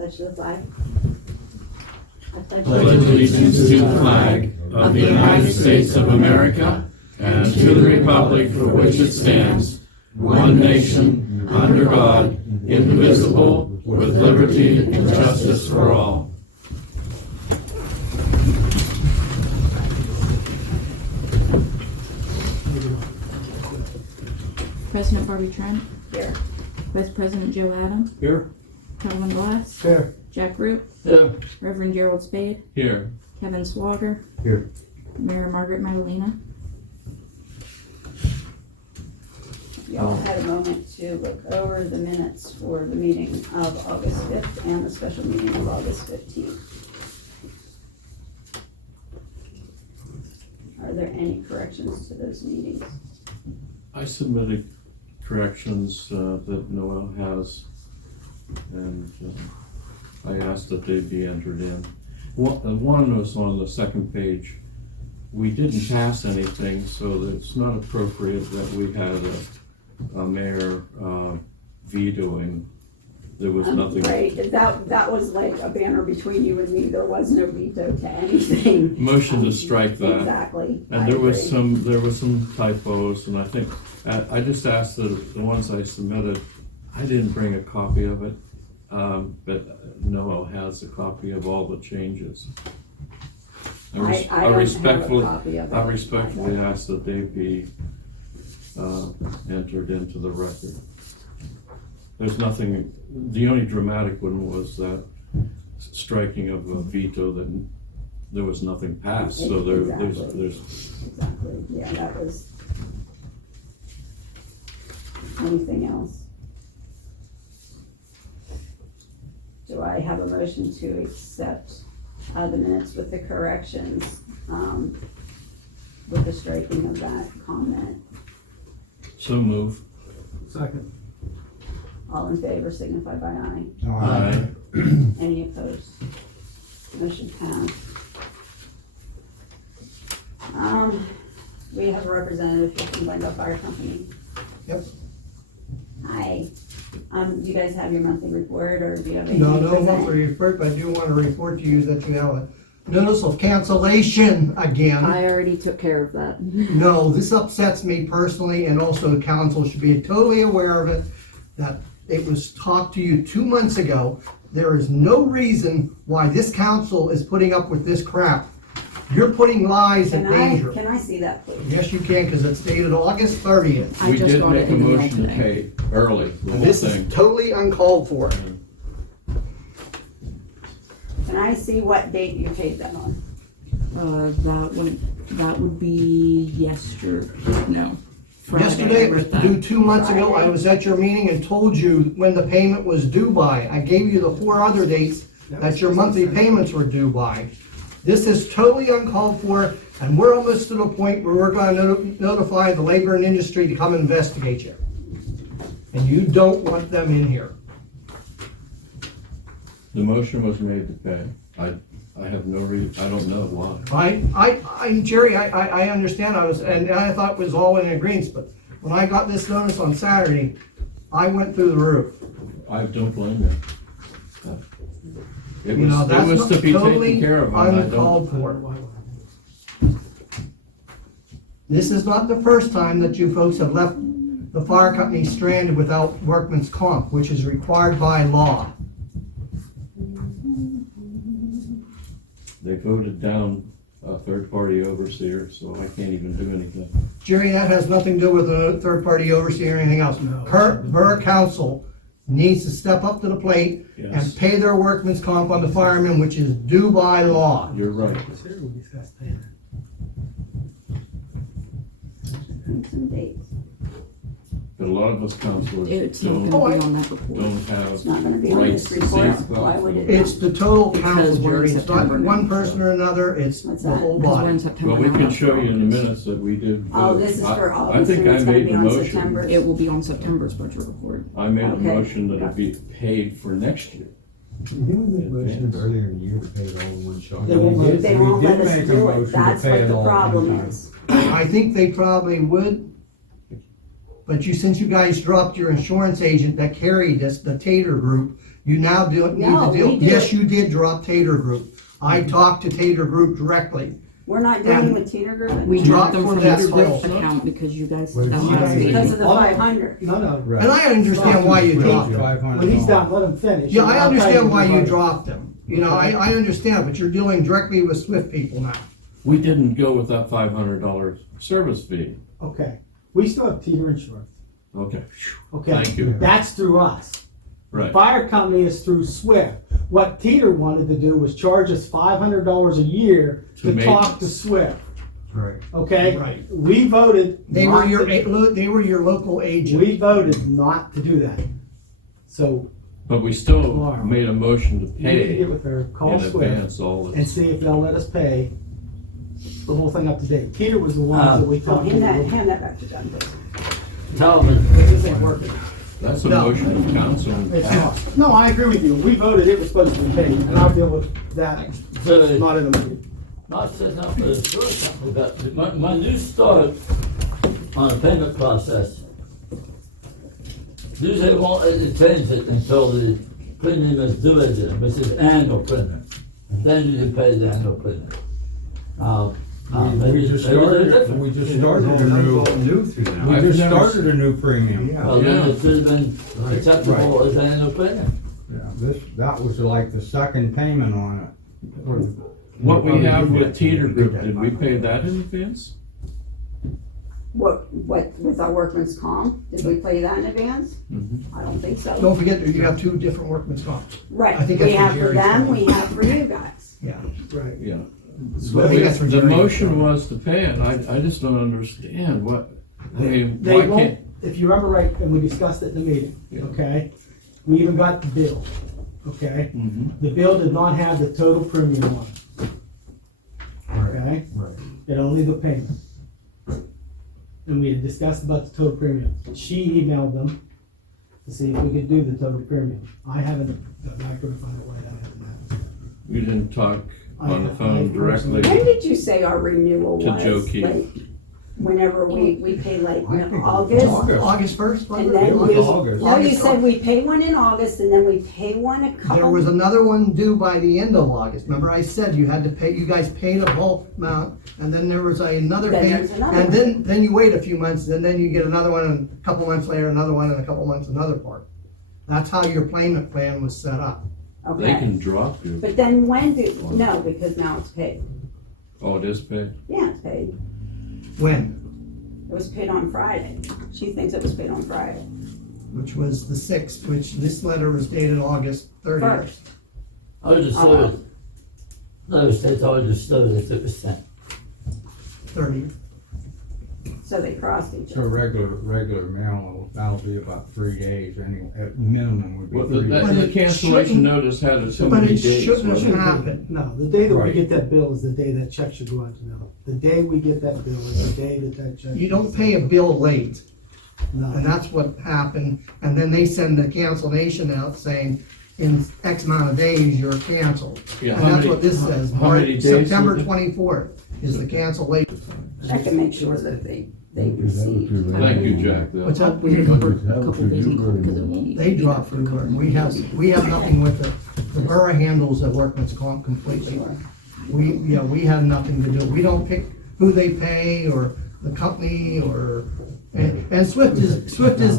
Pledge the flag. Pledge allegiance to the flag of the United States of America and to the republic for which it stands, one nation, under God, indivisible, with liberty and justice for all. President Barbie Trent. Here. Vice President Joe Adams. Here. Calvin Glass. Here. Jack Root. Here. Reverend Gerald Spade. Here. Kevin Swager. Here. Mayor Margaret Madalena. Y'all had a moment to look over the minutes for the meeting of August 5th and the special meeting of August 15th. Are there any corrections to those meetings? I submitted corrections that Noel has, and I asked that they be entered in. One was on the second page. We didn't pass anything, so that it's not appropriate that we had a mayor vetoing. There was nothing. Right, that was like a banner between you and me. There was no veto to anything. Motion to strike that. Exactly. And there was some typos, and I think I just asked the ones I submitted. I didn't bring a copy of it, but Noel has a copy of all the changes. I respectfully ask that they be entered into the record. There's nothing. The only dramatic one was that striking of a veto that there was nothing passed. So there's exactly. Yeah, that was. Anything else? Do I have a motion to accept the minutes with the corrections, with the striking of that comment? So move. Second. All in favor signify by aye. Aye. Any opposed? Motion passed. We have a representative here from Glendale Fire Company. Yep. Hi. Do you guys have your monthly report, or do you have anything No, to present? monthly report, but I do want to report to you that you have a notice of cancellation again. I already took care of that. No, this upsets me personally, and also the council should be totally aware of it, that it was talked to you 2 months ago. There is no reason why this council is putting up with this crap. You're putting lives in danger. Can I see that, please? Yes, you can, because it's dated August 30th. I We just did got make it a in the mail motion to today. pay early, the whole This thing. is totally uncalled for. Can I see what date you paid that on? That would be Friday. Yesterday, I it was wrote that. due 2 months ago. I was at your meeting and told you when the payment was due by. I gave you the 4 other dates that your monthly payments were due by. This is totally uncalled for, and we're almost to the point where we're going to notify the labor and industry to come investigate you. And you don't want them in here. The motion was made to pay. I have no reason, I don't know why. Jerry, I understand. And I thought it was all in agreement, but when I got this notice on Saturday, I went through the roof. I don't blame you. It You know, was that's to be totally taken care of. and I don't- uncalled for. This is not the first time that you folks have left the fire company stranded without workman's comp, which is required by law. They voted down a third-party overseer, so I can't even do anything. Jerry, that has nothing to do with a third-party overseer or anything else. Borough Council needs to step up to the plate Yes. and pay their workman's comp on the firemen, which is due by law. You're right. And some dates. But a lot of us councilors It's not don't gonna be on that report. have It's not gonna be on rights this to report. see. Why would it? It's the total council, Because we're in Jerry. It's not September one now, person or another, it's What's the that? whole Because we're in body. September Well, we now, can that's show for you in the August. minutes that we did. Oh, vote. this is for I August, think and I it's gonna made be the on motion. September. It will be on September's budget report. I made a Okay. motion that it be paid for next year. Didn't we make motions earlier in the year to pay it all in one shot? They won't let- They won't let us do it, that's what the problem is. I think they probably would, but since you guys dropped your insurance agent that carried this, the Tater Group, You now need to No, deal, we do yes, it. you did drop Tater Group. I talked to Tater Group directly. We're not dealing And with Teeter Group We Drop dropped them for from that the file. account because you guys. Well, that you last guys- meeting. because of the 500. No, Right. And I understand why you dropped them. when he's done, let him finish. Yeah, I I'll tell understand why you right. dropped them. You know, I understand, but you're dealing directly with Swift people now. We didn't go with that $500 service fee. Okay, we still have Teeter Insurance, Okay, okay? thank you. That's through us. Right. Fire company is through Swift. What Teeter wanted to do was charge us $500 a year To to talk to Swift, Right. okay? Right. We voted. They were not your, to- they were your local agent. We voted not to do that. So But we still Tomorrow. made a motion to you can pay get with her, call in Swift, advance all and this. see if they'll let us pay the whole thing up to date. Teeter was the one that we Oh, talked hand that, to. hand that back to John, please. Tell them, This ain't working. That's a No. motion of council. and It's passed. not. No, I agree with you. We voted it was supposed to be paid, and I'll deal with that, so not in a meeting. not setting up a insurance company, but my new start on the payment process. Usually won't change it until the premium is due again, which is annual premium. And then you pay the annual premium. We just started a new, New through now. we I've just never started a new premium. Yeah. Well, then Yeah. it should have been acceptable as annual premium. Yeah, that was like the second payment on it. What we Probably have did with that. Teeter We Group, did that. did we pay that in advance? What, with our workman's comp, did we pay that in advance? Mhm. I don't think so. Don't forget, you have two different workman's comps. I Right, think we that's what have for Jerry's them, saying. we have for you guys. Yeah. Right. Yeah. I think that's what The Jerry- motion was to pay it, I just don't understand what, I mean, They why won't, can't? if you remember right, and we discussed it in the meeting, Yeah. okay? We even got the bill, okay? Mhm. The bill did not have the total premium on it, okay? Right. It only the payment. And we had discussed about the total premium. She emailed them to see if we could do the total premium. I haven't, I couldn't find out why that happened. We didn't talk on the I phone directly. When did you say our renewal To Joe was? Keefe. Like, whenever we pay like I think it was August? August 1st, was And it? then It was we, August. no, you August. said we pay one in August and then we pay one a couple. There was another one due by the end of August. Remember I said you had to pay, you guys paid a whole amount, and then there was another Then payment. there's another And then you wait a few months, and then you get another one, and a couple months later, another one, and a couple months, another part. That's how your payment plan was set up. They Okay, can drop you. but then when no, because now it's paid. Oh, it is paid? Yeah, it's paid. When? It was paid on Friday. She thinks it was paid on Friday. Which was the 6th, which this letter was dated August 30th. First. August third. No, it's August third if it was sent. 30th. So they crossed each So other. regular mail, that'll be about 3 days anyway, at minimum would Well, be 3 days. But the it cancellation shouldn't- notice had it so But many it days. shouldn't have wasn't it? happened. No, the day that we Right. get that bill is the day that check should go out to mail. The day we get that bill is the day that that check. You don't pay a bill late, and No, that's what happened. And then they send the cancellation out saying, in X amount of days, you're canceled. Yeah, And how that's many- what this says. how many days is September it? 24th is the cancellation. Check and make sure that they received. Thank you, Jack, though. What's that? We have a couple days in court because it won't. They drop for the court. We have nothing with it. The borough handles the workman's comp completely. We have nothing to do. We don't pick who they pay or the company or, and Swift is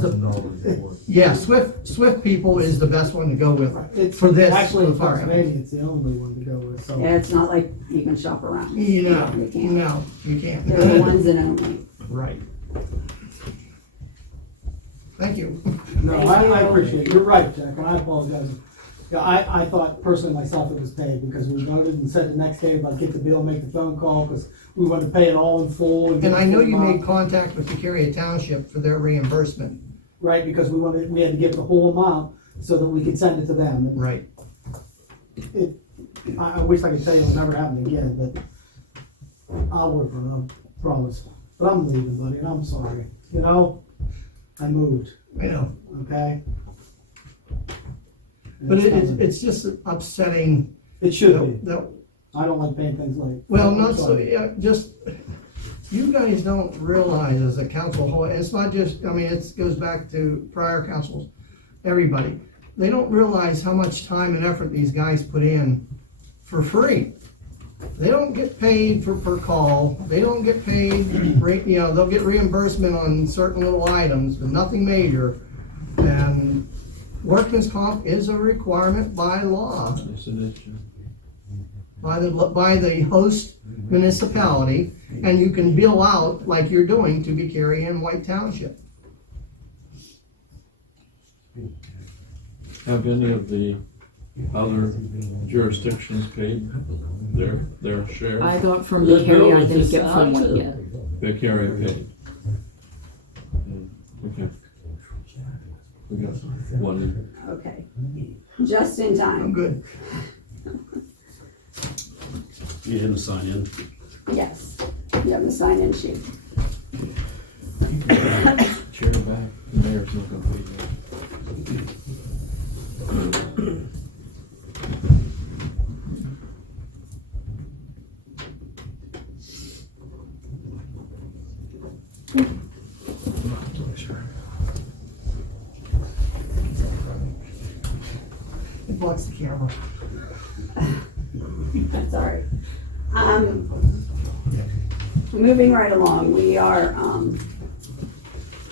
the, yeah, Swift people is the best one to go with it's for this, actually for in the fire. Pennsylvania, it's the only one to go with, so. Yeah, it's not like you can shop around. You know, You can't. no, you can't. They're the ones that only. Right. Thank you. No, Thank I you. appreciate it. You're right, Jack, and I apologize. Yeah, I thought personally myself it was paid because we voted and said the next day about get the bill, make the phone call, because we wanted to pay it all in full. And I know you made contact with the Decaria Township for their reimbursement. Right, because we had to give the whole amount so that we could send it to them. And Right. I wish I could tell you it'll never happen again, but I'll work on it, I promise. But I'm leaving, buddy, and I'm sorry. You know, I moved, I know. okay? And But coming. it's just upsetting It should be. that, I don't like paying things late. well, I'm not so, sorry. yeah, just, you guys don't realize as a council whole, it's not just, I mean, it goes back to prior councils, everybody. they don't realize how much time and effort these guys put in for free. They don't get paid per call, they don't get paid, they'll get reimbursement on certain little items, but nothing major. And workman's comp is a requirement by law, Yes, it is, yeah. by the host municipality, and you can bill out like you're doing to Buchanan and White Township. Have any of the other jurisdictions paid their share? I got from The the Carrie, I bill is didn't just get from one out. yet. They carry paid. Okay. We got one. Okay, just in I'm time, good. You didn't sign in. yes. You have the sign-in sheet. Chair back, the mayor's not gonna be there. It blocks the camera. That's all right. Moving right along, we are,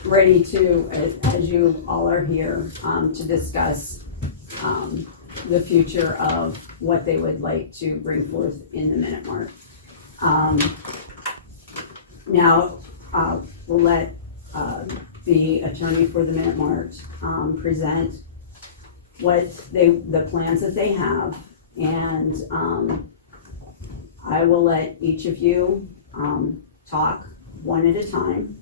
ready to, as you all are here, to discuss, the future of what they would like to bring forth in the MiniMart. Now, we'll let, the attorney for the MiniMart, present the plans that they have, and, I will let each of you, talk one at a time,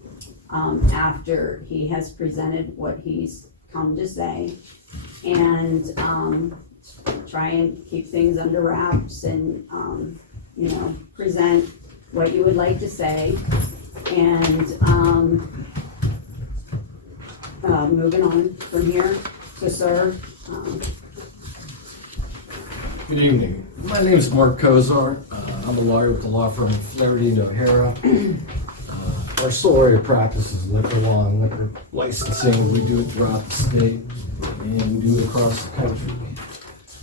after he has presented what he's come to say, and, try and keep things under wraps and, present what you would like to say, and, moving on from here to sir. Good evening. My name is Mark Kozar. I'm a lawyer with the law firm of Flaherty and O'Hara. Our sole area of practice is liquor law and liquor licensing. We do it throughout the state and we do it across the country.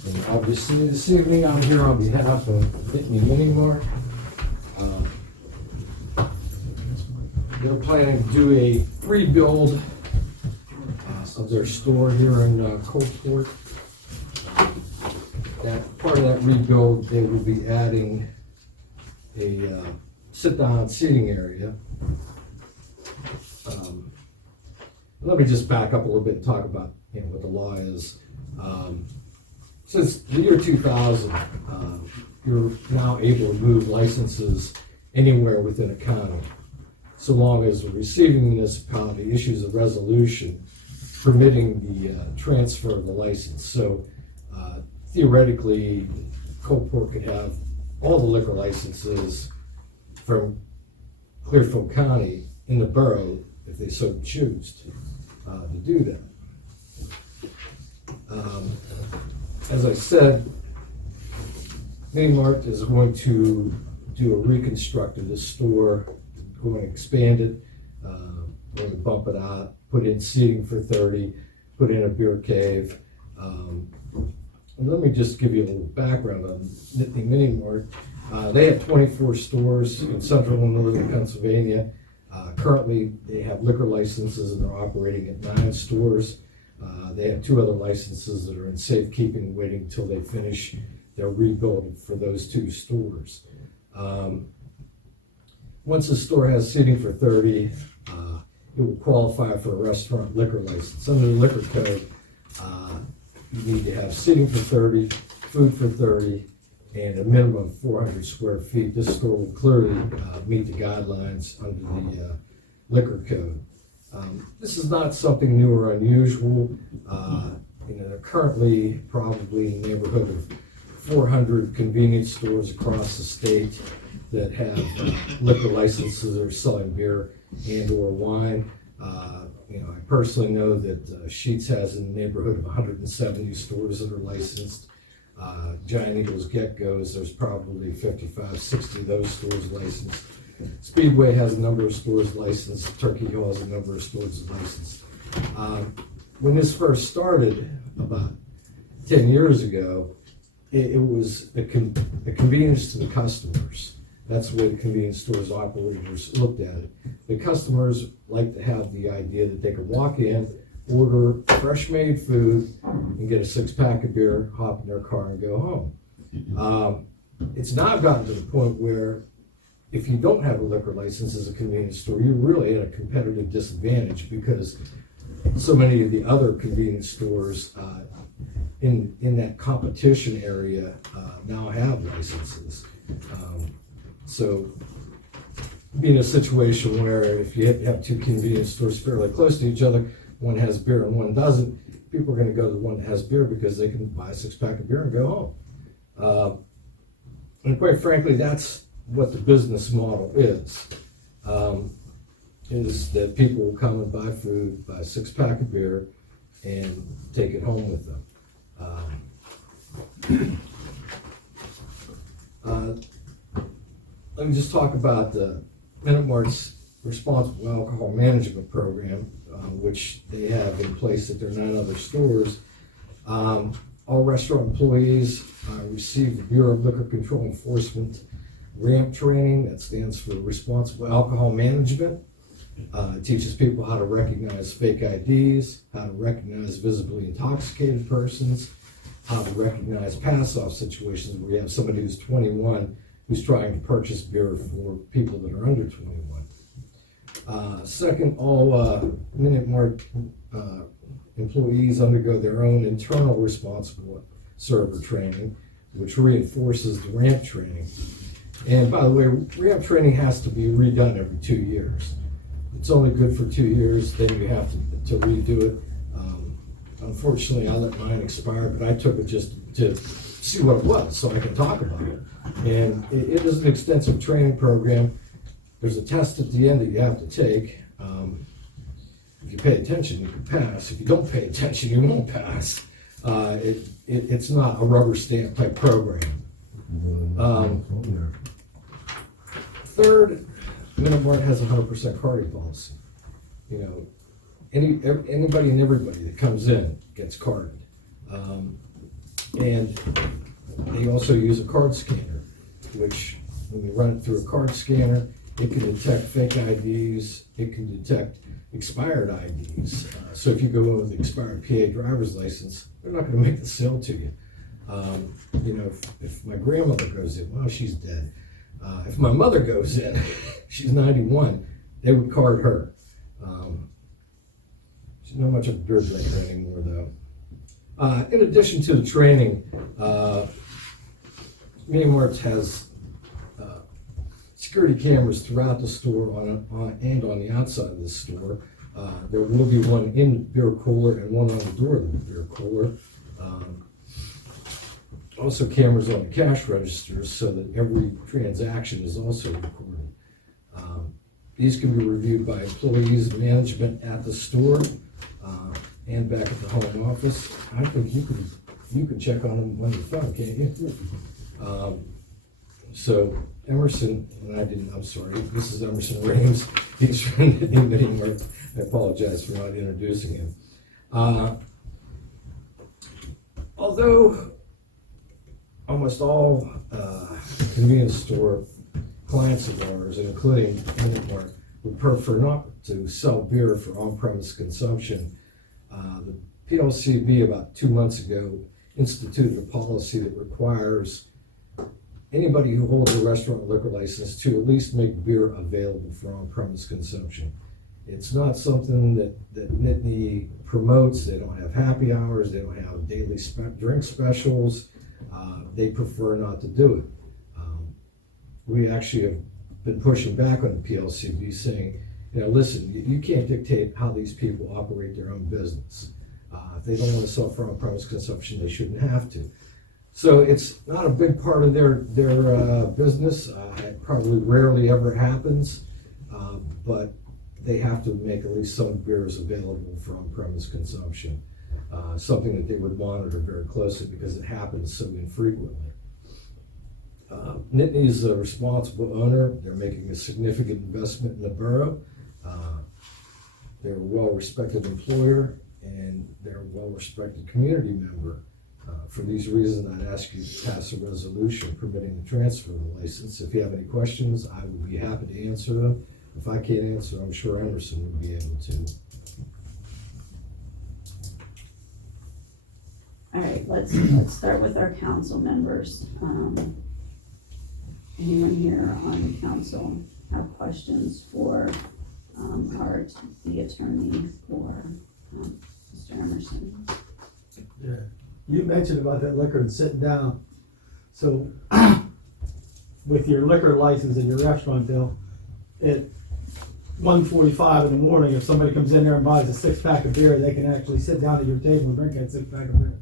And obviously this evening I'm here on behalf of MiniMart. They're planning to do a rebuild of their store here in Coalport. That part of that rebuild, they will be adding a sit-down seating area. Let me just back up a little bit and talk about what the law is. Since the year 2000, you're now able to move licenses anywhere within a county, so long as the receiving municipality issues a resolution permitting the transfer of the license. So theoretically, Coalport could have all the liquor licenses from Clearfield County in the borough if they so choose to do that. As I said, MiniMart is going to do a reconstruct of this store, going to expand it, going to bump it out, put in seating for 30, put in a beer cave. And let me just give you a little background on Nittany MiniMart. They have 24 stores in central and northern Pennsylvania. Currently, they have liquor licenses and they're operating at 9 stores. They have 2 other licenses that are in safekeeping, waiting until they finish their rebuild for those 2 stores. Once the store has seating for 30, it will qualify for a restaurant liquor license. Under the liquor code, you need to have seating for 30, food for 30, and a minimum of 400 square feet. This store will clearly meet the guidelines under the liquor code. This is not something new or unusual. There are currently probably in the neighborhood of 400 convenience stores across the state that have liquor licenses that are selling beer and or wine. I personally know that Sheetz has in the neighborhood of 170 stores that are licensed. Giant Eagles Get-Go's, there's probably 55, 60 of those stores licensed. Speedway has a number of stores licensed. Turkey Hill has a number of stores licensed. When this first started, about 10 years ago, it was a convenience to the customers. That's the way the convenience stores operators looked at it. The customers like to have the idea that they could walk in, order fresh made food, and get a 6-pack of beer, hop in their car and go home. It's now gotten to the point where if you don't have a liquor license as a convenience store, you're really at a competitive disadvantage, because so many of the other convenience stores in that competition area now have licenses. So be in a situation where if you have two convenience stores fairly close to each other, one has beer and one doesn't, people are going to go to the one that has beer because they can buy a 6-pack of beer and go home. And quite frankly, that's what the business model is that people will come and buy food, buy a 6-pack of beer, and take it home with them. Let me just talk about the MiniMart's responsible alcohol management program, which they have in place at their 9 other stores. All restaurant employees receive the Bureau of Liquor Control Enforcement RAMP training. That stands for Responsible Alcohol Management. It teaches people how to recognize fake IDs, how to recognize visibly intoxicated persons, how to recognize pass-off situations where you have somebody who's 21 who's trying to purchase beer for people that are under 21. Second, all MiniMart employees undergo their own internal responsible server training, which reinforces the RAMP training. And by the way, RAMP training has to be redone every 2 years. It's only good for 2 years, then you have to redo it. Unfortunately, I let mine expire, but I took it just to see what it was so I can talk about it. And it is an extensive training program. There's a test at the end that you have to take. If you pay attention, you can pass. If you don't pay attention, you won't pass. It's not a rubber stamp type program. Third, MiniMart has a 100% carding policy. You know, anybody and everybody that comes in gets carded. And they also use a card scanner, which when you run it through a card scanner, it can detect fake IDs, it can detect expired IDs. So if you go in with an expired PA driver's license, they're not gonna make the sale to you. You know, if my grandmother goes in, well, she's dead. If my mother goes in, she's 91, they would card her. She's not much of a beer drinker anymore, though. In addition to the training, MiniMart has security cameras throughout the store and on the outside of the store. There will be one in the beer cooler and one on the door of the beer cooler. Also cameras on the cash registers so that every transaction is also recorded. These can be reviewed by employees, management at the store, and back at the home office. I think you can check on them on your phone, can't you? So Emerson, I'm sorry, this is Emerson Rames. He's from MiniMart. I apologize for not introducing him. Although almost all convenience store clients of ours, including MiniMart, would prefer not to sell beer for on-premise consumption, the PLCB about 2 months ago instituted a policy that requires anybody who holds a restaurant liquor license to at least make beer available for on-premise consumption. It's not something that Nittany promotes. They don't have happy hours. They don't have daily drink specials. They prefer not to do it. We actually have been pushing back on the PLCB saying, you know, listen, you can't dictate how these people operate their own business. If they don't want to sell for on-premise consumption, they shouldn't have to. So it's not a big part of their business. It probably rarely ever happens, but they have to make at least some beers available for on-premise consumption. Something that they would monitor very closely because it happens so infrequently. Nittany is a responsible owner. They're making a significant investment in the borough. They're a well-respected employer, and they're a well-respected community member. For these reasons, I'd ask you to pass a resolution permitting the transfer of the license. If you have any questions, I will be happy to answer them. If I can't answer, I'm sure Emerson would be able to. All right, let's start with our council members. Anyone here on council have questions for, the attorney or, Mr. Emerson? Yeah. You mentioned about that liquor and sitting down. So with your liquor license and your restaurant bill, at 1:45 in the morning, if somebody comes in there and buys a 6-pack of beer, they can actually sit down at your table and drink that 6-pack of beer.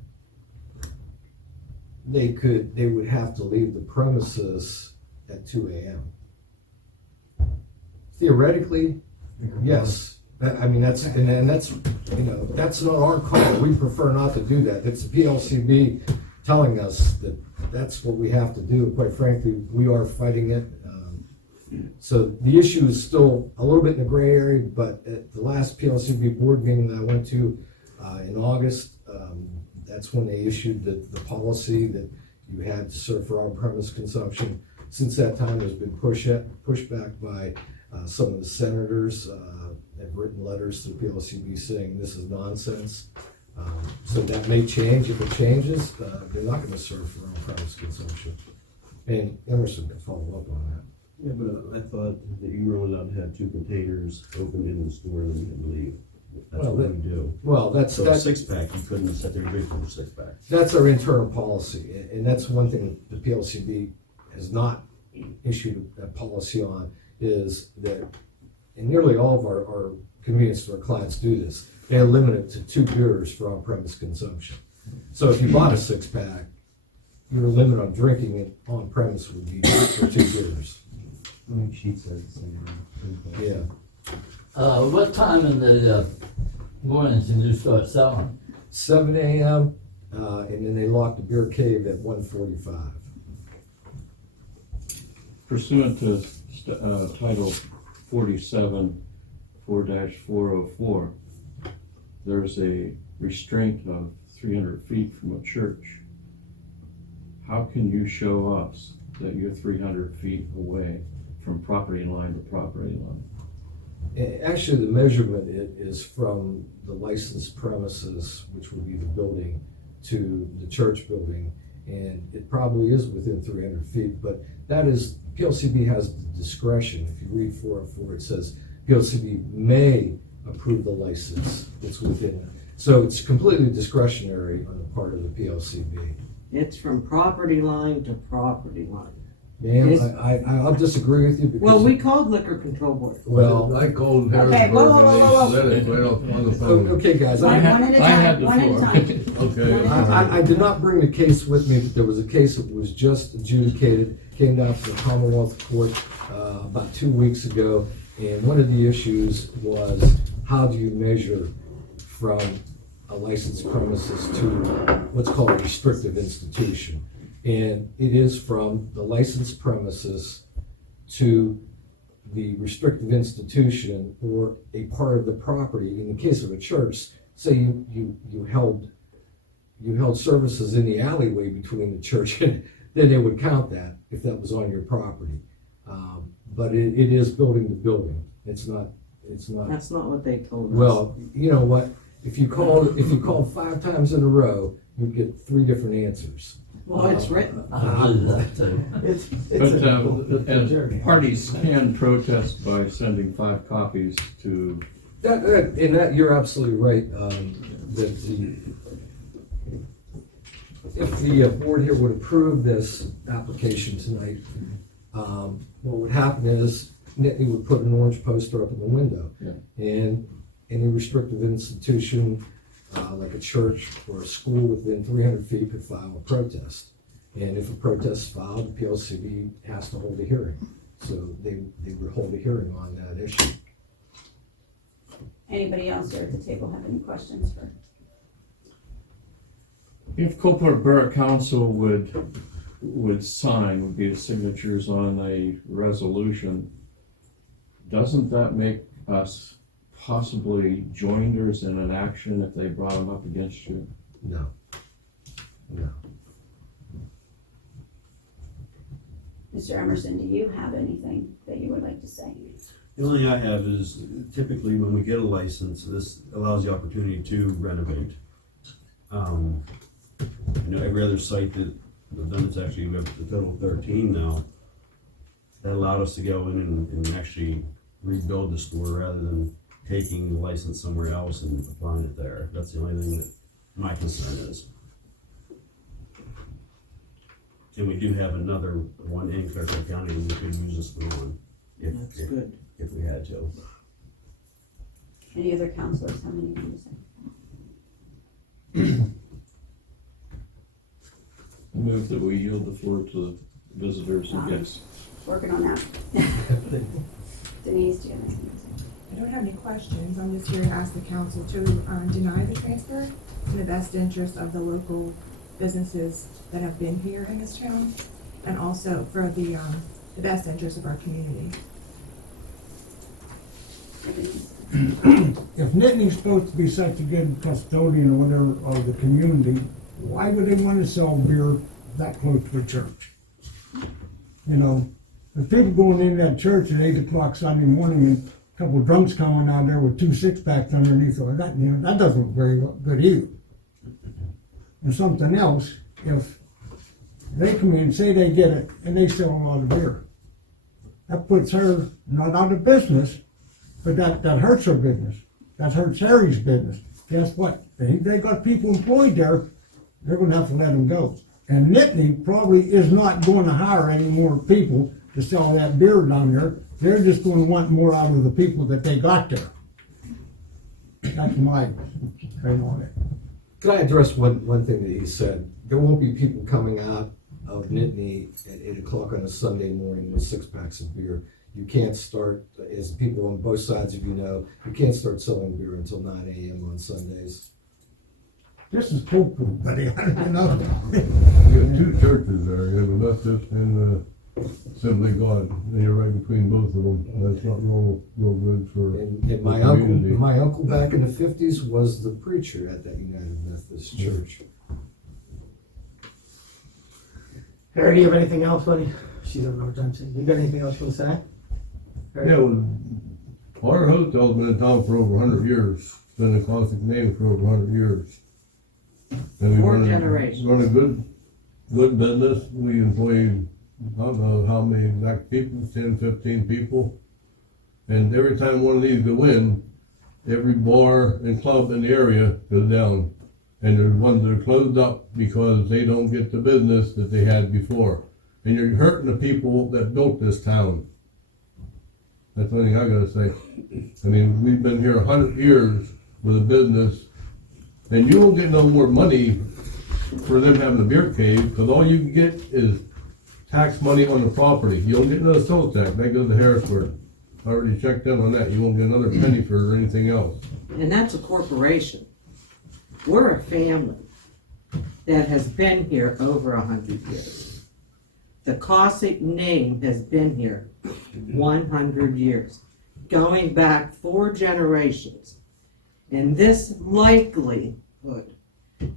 They would have to leave the premises at 2 a.m. Theoretically, yes. I mean, that's that's not our call. We prefer not to do that. It's the PLCB telling us that that's what we have to do. Quite frankly, we are fighting it. So the issue is still a little bit in the gray area, but at the last PLCB board meeting that I went to in August, that's when they issued the policy that you had to serve for on-premise consumption. Since that time, there's been pushback by some of the senators. Have written letters to the PLCB saying this is nonsense. So that may change. If it changes, they're not going to serve for on-premise consumption. And Emerson can follow up on that. Yeah, but I thought that you were only allowed to have 2 containers open in the store and then you can leave. That's Well, what we do. Well, So a 6-pack, you couldn't sit there and drink from a 6-pack. that's our internal policy, and that's one thing the PLCB has not issued a policy on, is that, and nearly all of our convenience store clients do this, they limit it to 2 beers for on-premise consumption. So if you bought a 6-pack, your limit on drinking it on-premise would be for 2 beers. I think she said the same. Yeah. What time in the mornings did you start selling? 7 a.m., and then they lock the beer cave at 1:45. Pursuant to Title 47, 4-404, there's a restraint of 300 feet from a church. How can you show us that you're 300 feet away from property line to property line? Actually, the measurement is from the licensed premises, which would be the building, to the church building, and it probably is within 300 feet, but that is, PLCB has the discretion. If you read 404, it says PLCB may approve the license that's within it. So it's completely discretionary on the part of the PLCB. It's from property line to property line. Ma'am, Yes. I'll disagree with you because. Well, we called Liquor Control Board. Well, I called Okay, Harrisburg whoa. and they said it right off on the phone. okay, guys, One I at a time, one at a time. Okay. I did not bring the case with me, but there was a case that was just adjudicated, came down from the Commonwealth Court about 2 weeks ago, and one of the issues was, how do you measure from a licensed premises to what's called a restrictive institution? And it is from the licensed premises to the restrictive institution or a part of the property. In the case of a church, say you held services in the alleyway between the church, and then they would count that if that was on your property. But it is building to building. It's not. That's not what they told us. Well, you know what? If you called 5 times in a row, you'd get 3 different answers. Well, it's written. I believe that too. It's But a parties can protest by sending 5 copies to, That you're absolutely right. That if the board here would approve this application tonight, what would happen is Nittany would put an orange poster up in the window, and any restrictive institution, like a church or a school within 300 feet, could file a protest. And if a protest is filed, the PLCB has to hold a hearing. So they would hold a hearing on that issue. Anybody else here at the table have any questions for? if Coalport Borough Council would sign, would be the signatures on a resolution, doesn't that make us possibly joinders in an action if they brought them up against you? No. No. Mr. Emerson, do you have anything that you would like to say? The only thing I have is typically when we get a license, this allows the opportunity to renovate. Every other site that we've done, it's actually, we have a total of 13 now, that allowed us to go in and actually rebuild the store rather than taking the license somewhere else and applying it there. That's the only thing that my concern is. And we do have another one in Clearfield County that we could use this one on. That's good. If we had to. Any other councilors have anything to say? I move that we yield the floor to the visitors and guests. Working on that. Denise, do you have anything to say? I don't have any questions. I'm just here to ask the council to deny the transfer in the best interest of the local businesses that have been here in this town, and also for the best interest of our community. If Nittany's supposed to be such a good custodian or whatever of the community, why would they want to sell beer that close to a church? You know, the people going in that church at 8 o'clock Sunday morning and a couple of drunks coming out there with 2 6-packs underneath, or that, you know, that doesn't look very good either. And something else, if they come in, say they get it, and they sell a lot of beer, that puts her not out of business, but that hurts her business. That hurts Harry's business. Guess what? They got people employed there, they're gonna have to let them go. And Nittany probably is not going to hire any more people to sell that beer down there. They're just gonna want more out of the people that they got there. That's my thing on it. Can I address one thing that he said? There won't be people coming out of Nittany at 8 o'clock on a Sunday morning with 6-packs of beer. You can't start, as people on both sides of you know, you can't start selling beer until 9 a.m. on Sundays. This is Coalport, buddy, I don't know. You have 2 churches there, you have a Methodist and Assembly God, and you're right between both of them. That's not real good for And community. my uncle back in the 50s was the preacher at that United Methodist Church. Harry, do you have anything else, buddy? She doesn't know what I'm saying. You got anything else you want to say? Harry? Yeah, well, our hotel's been in town for over 100 years. It's been a classic name for over 100 years. And we 4 run generations. Run a good business. We employ, I don't know how many exact people, 10, 15 people. And every time one of these go in, every bar and club in the area goes down. And there's ones that are closed up because they don't get the business that they had before. And you're hurting the people that built this town. That's the only thing I gotta say. I mean, we've been here 100 years with a business, and you won't get no more money for them having a beer cave, because all you can get is tax money on the property. You don't get no sales tax, that goes to Harrisburg. I already checked in on that, you won't get another penny for anything else. And that's a corporation. We're a family that has been here over 100 years. The Cossack name has been here 100 years, going back 4 generations. And this likelihood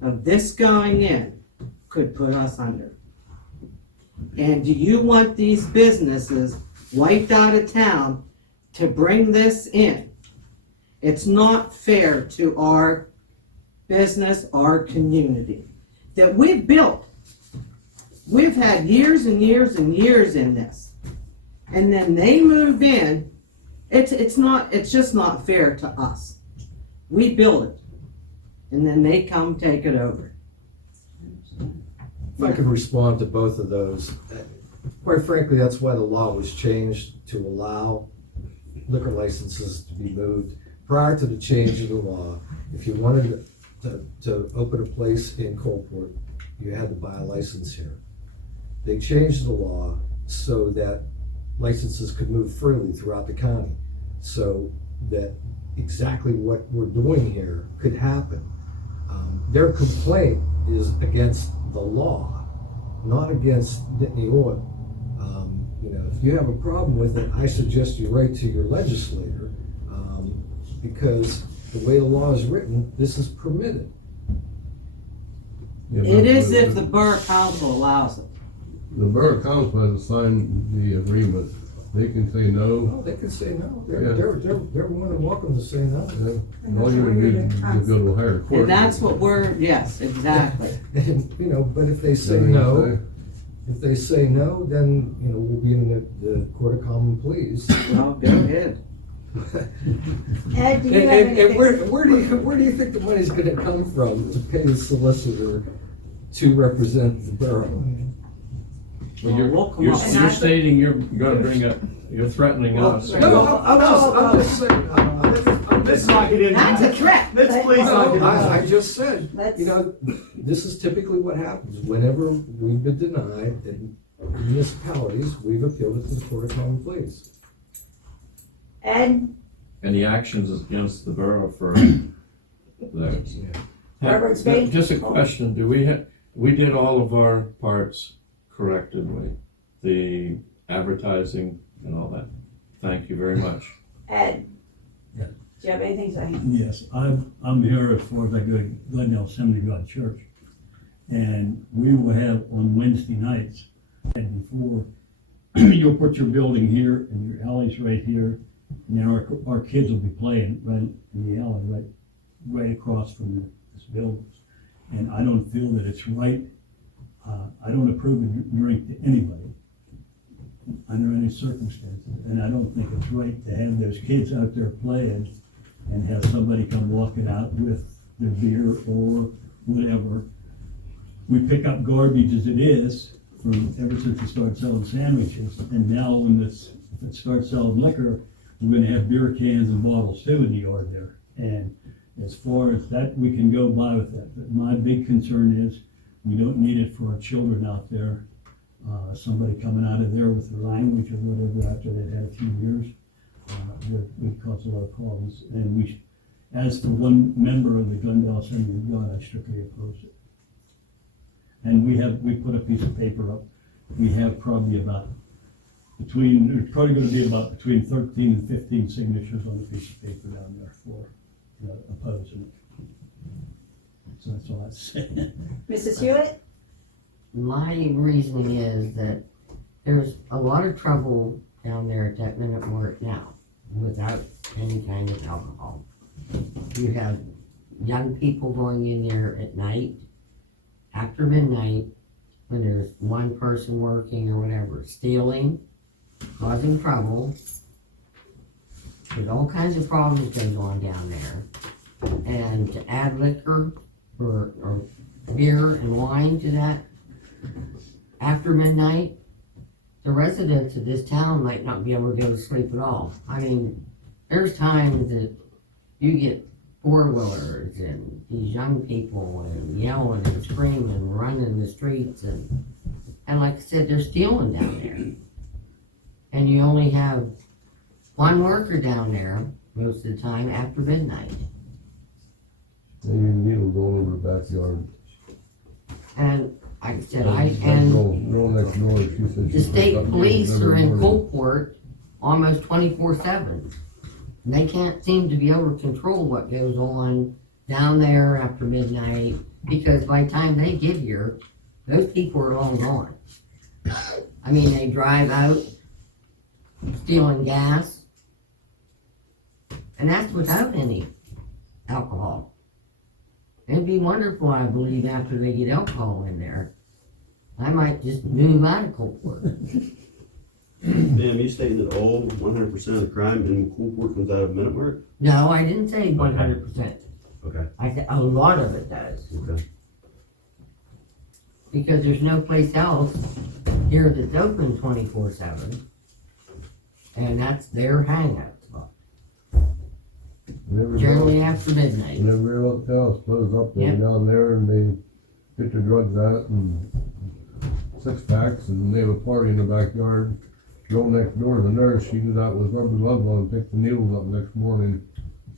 of this going in could put us under. And do you want these businesses wiped out of town to bring this in? It's not fair to our business, our community that we've built. We've had years and years and years in this. And then they move in, it's just not fair to us. We build it. And then they come take it over. If I could respond to both of those, quite frankly, that's why the law was changed to allow liquor licenses to be moved. Prior to the change of the law, if you wanted to open a place in Coalport, you had to buy a license here. They changed the law so that licenses could move freely throughout the county, so that exactly what we're doing here could happen. Their complaint is against the law, not against Nittany Oil. If you have a problem with it, I suggest you write to your legislator because the way the law is written, this is permitted. Yeah, It but is if the borough council allows it. The borough council has signed the agreement. They can say no. No, they can say no. Yeah. They're more than welcome to say no. Yeah. All you're gonna do is go to a higher court. And that's what yes, exactly. And, you know, but if they say no, then, you know, we'll be in the court of common pleas. Well, go ahead. Ed, do you have anything? And where do you think the money's gonna come from to pay the solicitor to represent the borough? Well, we'll come you're up. you're stating you're gonna bring up, you're threatening us. No, I'm just saying, Let's not get into That's a that. threat. Let's please not get into I that. just said, Let's- you know, this is typically what happens. Whenever we've been denied in municipalities, we've appealed it to the court of common pleas. Ed, Any actions against the borough for those. Reverend Spade? Just a question, we did all of our parts correctly, the advertising and all that. Thank you very much. Ed? Yeah. Do you have anything to say? Yes, I'm here as far as I go to Glendale Assembly of God Church. And we will have on Wednesday nights, and before, you'll put your building here and your alley's right here. And then our kids will be playing right in the alley, right across from this building. And I don't feel that it's right. I don't approve of drink to anybody under any circumstances. And I don't think it's right to have those kids out there playing and have somebody come walking out with their beer or whatever. We pick up garbage as it is from ever since we started selling sandwiches. And now if it starts selling liquor, we're gonna have beer cans and bottles too in the yard there. And as far as that, we can go by with that. But my big concern is we don't need it for our children out there. Somebody coming out of there with their language or whatever after they've had a few years, would cause a lot of problems. And as for one member of the Glendale Assembly of God, I strictly oppose it. And we put a piece of paper up. We have probably there's probably gonna be about between 13 and 15 signatures on the piece of paper down there for opposing it. So that's all I say. Mrs. Hewitt? My reasoning is that there's a lot of trouble down there at that MiniMart now without any kind of alcohol. You have young people going in there at night, after midnight, when there's one person working or whatever, stealing, causing trouble. There's all kinds of problems going on down there. And to add liquor or beer and wine to that, after midnight, the residents of this town might not be able to go to sleep at all. I mean, there's times that you get four-wheelers and these young people and yelling and screaming and running the streets and like I said, they're stealing down there. And you only have one worker down there most of the time after midnight. And your needle going over the backyard. And like I said, Girl next door, she said the she state picked up police needles are every in morning. Coalport almost 24/7. And they can't seem to be able to control what goes on down there after midnight, because by the time they get here, those people are long gone. I mean, they drive out stealing gas, and that's without any alcohol. It'd be wonderful, I believe, after they get alcohol in there. I might just move out of Coalport. Ma'am, you stating that all 100% of the crime in Coalport comes out of MiniMart? No, I didn't say 100%. Okay. I said a lot of it does. Okay. Because there's no place else here that's open 24/7. And that's their hangout spot. Generally after midnight. And every else goes up there, Yep. down there, and they get their drugs out and six packs, and they have a party in the backyard. Girl next door, the nurse, she goes out with rubber gloves on and picks the needles up next morning,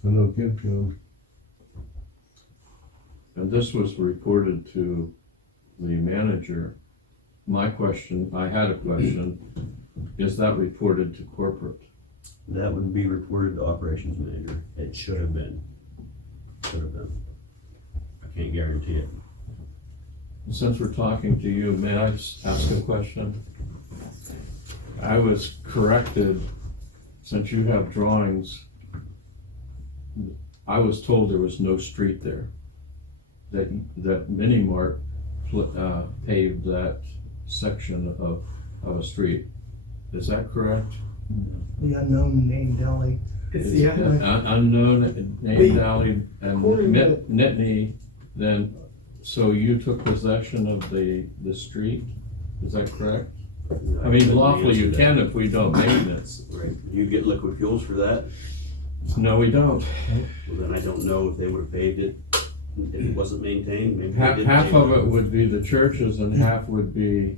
so no kids can. And this was reported to the manager. I had a question, is that reported to corporate? That would be reported to operations manager. It should have been. Should have been. I can't guarantee it. Since we're talking to you, may I just ask a question? I was corrected, since you have drawings, I was told there was no street there. That MiniMart paved that section of a street. Is that correct? The unknown name deli. It's Is unknown named alley and According to- Nittany, then, so you took possession of the street? Is that correct? I mean, lawfully you can if we don't maintenance. Right. You get liquid fuels for that? No, we don't. Well, then I don't know if they would have paved it if it wasn't maintained. Maybe they Half, didn't half pave of it would be the churches and half would be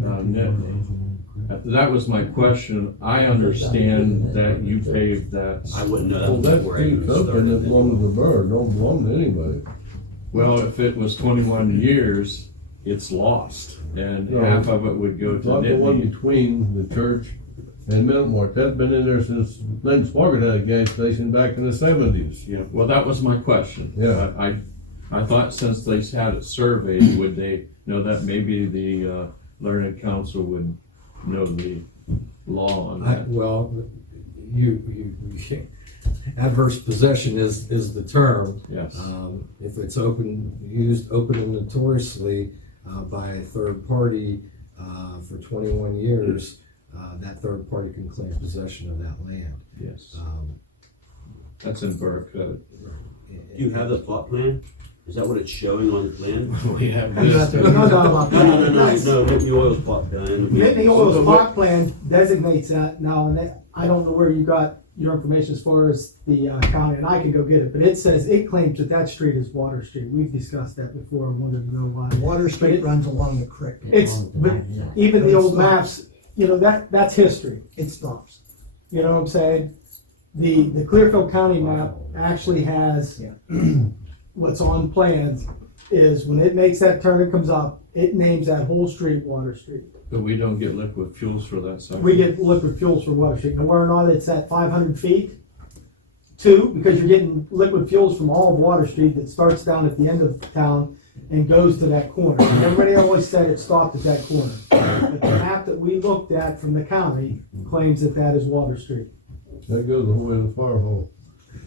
Nittany. That was my question. I understand that you paved that. I wouldn't know Well, that that before I even street's open, started. it belongs to the borough, it don't belong to anybody. Well, if it was 21 years, it's lost, and No. half of it would go It's to not the one Nittany. between the church and MiniMart. That's been in there since Len's Market had a gas station back in the 70s. Yeah, well, that was my question. Yeah. I thought since they had it surveyed, would they know that maybe the learned council would know the law on that? Well, you adverse possession is the term. Yes. If it's used open and notoriously by a third party for 21 years, that third party can claim possession of that land. Yes. That's in Borough Code. Do you have the plot plan? Is that what it's showing on the plan? We have You got this. the- No, no, No, Nittany Oil's plot plan. Nittany Oil's plot plan designates that now, and I don't know where you got your information as far as the county, and I can go get it, but it says, it claims that that street is Water Street. We've discussed that before and wanted to know why. Water Street runs along the creek. It's, but even the old maps, that's history. It stops. You know what I'm saying? The Clearfield County map actually has, what's on plans is when it makes that turn and comes up, it names that whole street Water Street. But we don't get liquid fuels for that section. We get liquid fuels for Water Street. Now, whether or not it's at 500 feet, two, because you're getting liquid fuels from all of Water Street that starts down at the end of town and goes to that corner. And everybody always said it stopped at that corner. But the map that we looked at from the county claims that that is Water Street. That goes the whole way to the fire hole.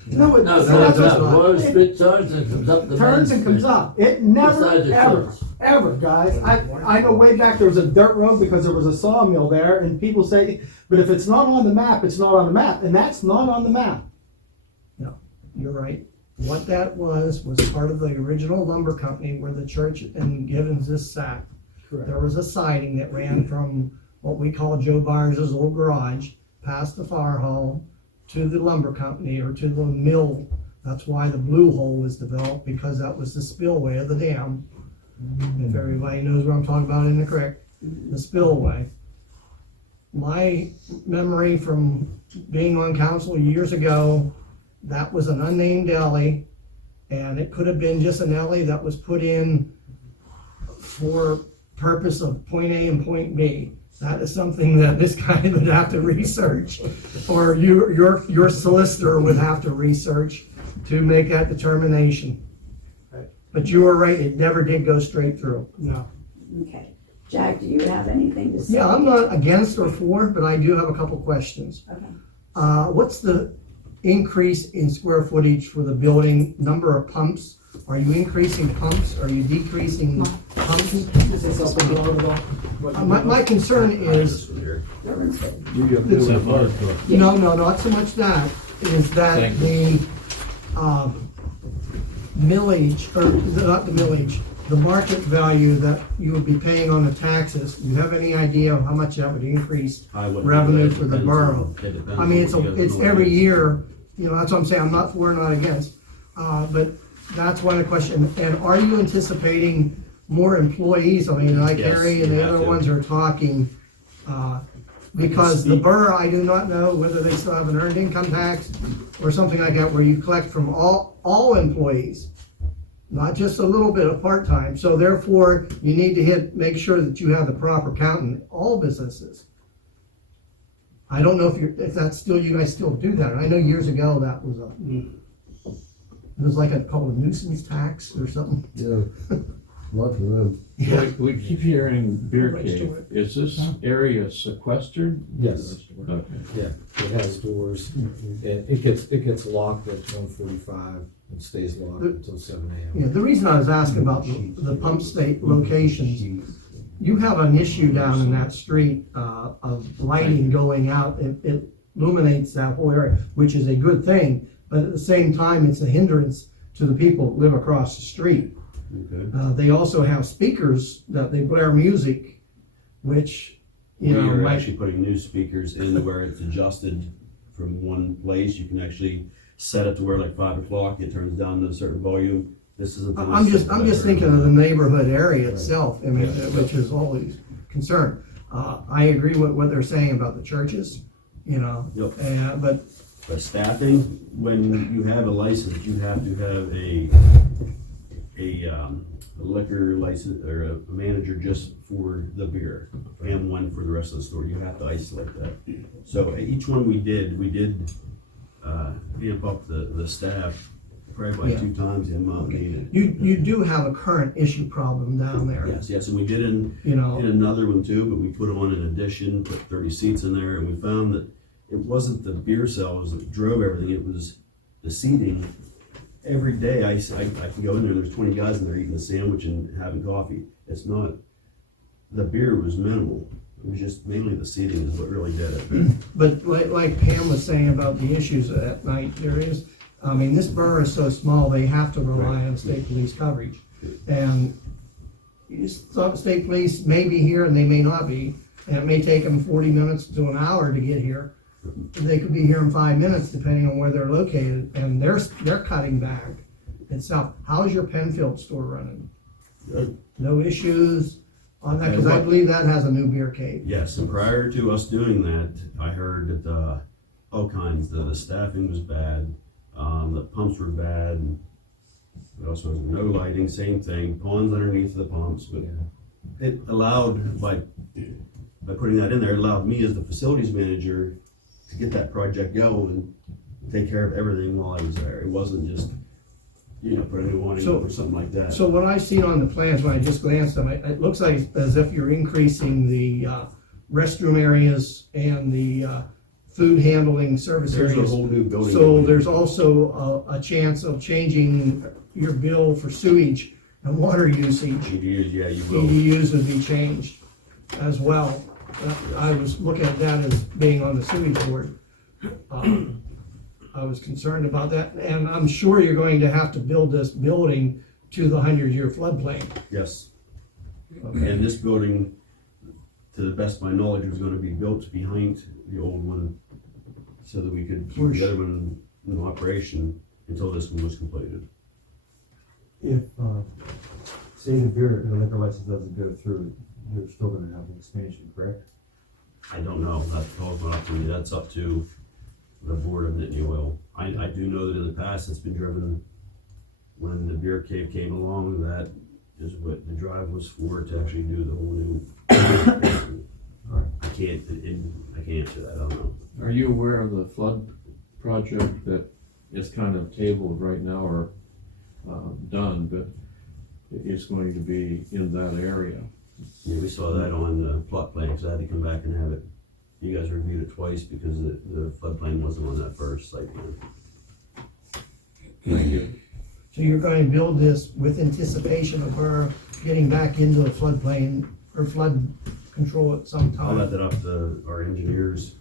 No, it No, that's no, what's no, not. Water It Street turns and comes up the main turns and comes street. up. It never, Besides the ever, church. ever, guys. I know way back there was a dirt road because there was a sawmill there, and people say, but if it's not on the map, it's not on the map, and that's not on the map. You're right. What that was part of the original lumber company where the church and Givens is sat. There was a siding that ran from what we call Joe Byers' old garage, past the fire hall, to the lumber company or to the mill. That's why the blue hole was developed, because that was the spillway of the dam. If everybody knows what I'm talking about in the creek, the spillway. My memory from being on council years ago, that was an unnamed alley, and it could have been just an alley that was put in for purpose of point A and point B. That is something that this guy would have to research, or your solicitor would have to research to make that determination. But you were right, it never did go straight through. No. Okay. Jack, do you have anything to say? Yeah, I'm not against or for, but I do have a couple questions. Okay. What's the increase in square footage for the building, number of pumps? Are you increasing pumps? Are you decreasing pumps? Is this something wrong with all? My concern is, You got to do with fire truck. no, not so much that, is that Thank the millage, or not the millage, the market value that you would be paying on the taxes, do you have any idea of how much that would increase I wouldn't know. revenue It for the depends borough? on- it depends I mean, on what it's you guys every know. year, that's what I'm saying, I'm not for, not against. But that's one of the questions, and are you anticipating more employees? I mean, like Yes, Harry and you the have other to. ones are talking, because the borough, I do not know whether they still have an earned income tax or something like that, where you collect from all employees, not just a little bit of part-time. So therefore, you need to make sure that you have the proper count in all businesses. I don't know if that's still, you guys still do that. I know years ago that was it was like called a nuisance tax or something. Yeah, lots of them. So we keep hearing beer Right to cave. it. Is this area sequestered? Yes. Okay. Yeah, it has doors, and it gets locked at 1:45 and stays locked until 7 a.m. Yeah, the reason I was asking about the pump state locations, you have an issue down in that street of lighting going out. It illuminates that whole area, which is a good thing, but at the same time, it's a hindrance to the people that live across the street. Okay. They also have speakers that they blare music, which, you know, We are might, actually putting new speakers in where it's adjusted from one place. You can actually set it to where like 5 o'clock, it turns down to a certain volume. This isn't. I'm just thinking of the neighborhood area itself, I mean, which is always concerned. I agree with what they're saying about the churches, you know, Yep. but But staffing, when you have a license, you have to have a liquor license or a manager just for the beer and one for the rest of the store. You have to isolate that. So each one we did amp up the staff probably by 2 times the amount needed. you do have a current issue problem down there. Yes, and we did in another one too, but we put on an addition, put 30 seats in there, and we found that it wasn't the beer cells that drove everything, it was the seating. Every day I can go in there, there's 20 guys in there eating a sandwich and having coffee. It's not, the beer was minimal. It was just mainly the seating is what really did it. But like Pam was saying about the issues at night, there is, I mean, this borough is so small, they have to rely on state police coverage. And state police may be here and they may not be, and it may take them 40 minutes to an hour to get here. They could be here in 5 minutes depending on where they're located, and they're cutting back itself. How's your Penfield store running? Good. No issues on that, because I believe that has a new beer cave. Yes, and prior to us doing that, I heard that all kinds, the staffing was bad, the pumps were bad, what else was there? No lighting, same thing, ponds underneath the pumps, but it allowed, by putting that in there, it allowed me as the facilities manager to get that project going and take care of everything while I was there. It wasn't just, put a new awning up or something like that. So what I've seen on the plans, when I just glanced at them, it looks like as if you're increasing the restroom areas and the food handling service There's areas. a whole new building. So there's also a chance of changing your bill for sewage and water usage. EDUs, yeah, you will. EDUs would be changed as well. I was looking at that as being on the sewage board. I was concerned about that, and I'm sure you're going to have to build this building to the 100-year floodplain. Yes. And this building, to the best of my knowledge, was gonna be built behind the old one so that we could keep the other one in operation until this one was completed. If, say the liquor license doesn't go through, you're still gonna have an expansion, correct? I don't know, that's not up to me, that's up to the board of Nittany Oil. I do know that in the past, it's been driven, when the beer cave came along, that is what the drive was for, to actually do the whole new. I can't answer that, I don't know. Are you aware of the flood project that is kind of tabled right now or done, but it's going to be in that area? Yeah, we saw that on the plot plan, because I had to come back and have it, you guys reviewed it twice because the floodplain wasn't on that first site plan. Thank you. So you're going to build this with anticipation of her getting back into the floodplain or flood control at some I'll time? let that up to our engineers,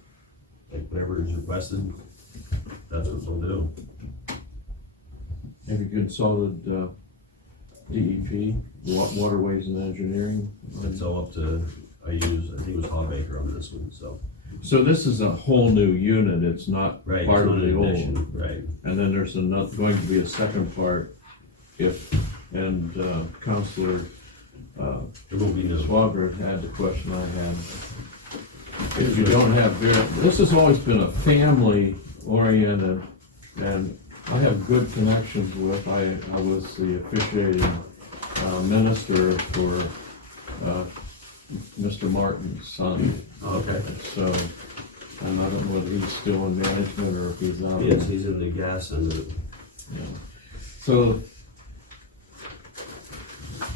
like whatever is requested, that's what they'll do. Have you consulted DEP, Waterways and Engineering? It's all up to, I think it was Hot Baker on this one, so. So this is a whole new unit, it's not Right, part it's of not the an old. addition, right. And then there's going to be a second part and Councillor There won't be no. Swagger had the question I had. If you don't have this has always been a family oriented, and I have good connections with, I was the officiating minister for Mr. Martin's son. Okay. So And I don't know whether he's still in management or if he's out. Yes, he's in the gas end of it. So,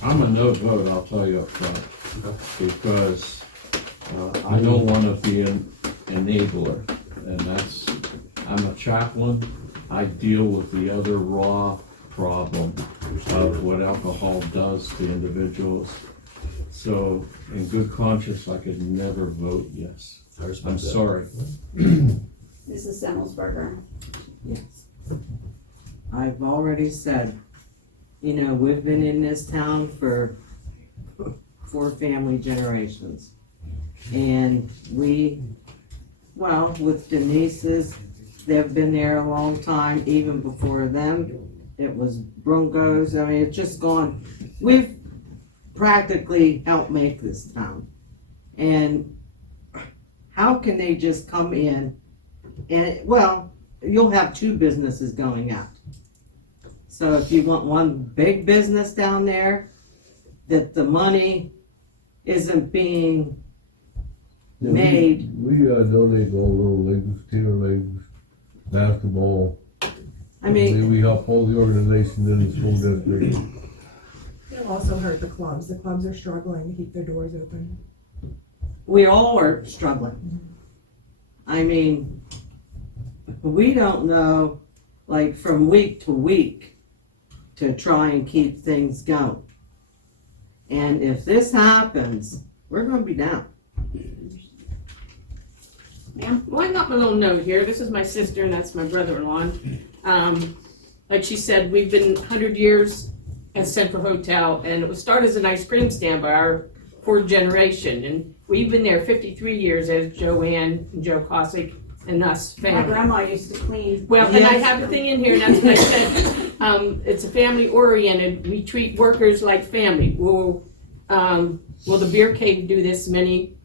I'm a no vote, I'll tell you up front, because I don't wanna be an enabler, and that's, I'm a chaplain, I deal with the other raw problem of what alcohol does to individuals. So, in good conscience, I could never vote yes. I respect I'm that. sorry. Mrs. Semmelsberger. Yes. I've already said, you know, we've been in this town for 4 family generations. And with Denise's, they've been there a long time, even before them. It was Brungo's, I mean, it's just gone, we've practically helped make this town. And how can they just come in and, you'll have 2 businesses going out. So if you want one big business down there, that the money isn't being made. We donate to all little leagues, theater leagues, basketball. I mean, We help all the organizations in the school district. It'll also hurt the clubs. The clubs are struggling to keep their doors open. we all are struggling. I mean, we don't know, like, from week to week to try and keep things going. And if this happens, we're gonna be down. Ma'am? Well, I got my little note here. This is my sister and that's my brother-in-law. Like she said, we've been 100 years at Central Hotel, and it was started as an ice cream stand by our 4th generation. And we've been there 53 years as Joanne and Joe Cossack and us family. My grandma used to clean. Well, and I have a thing in here, and that's what I said. It's a family oriented. We treat workers like family. Well, the Beer Cave do this many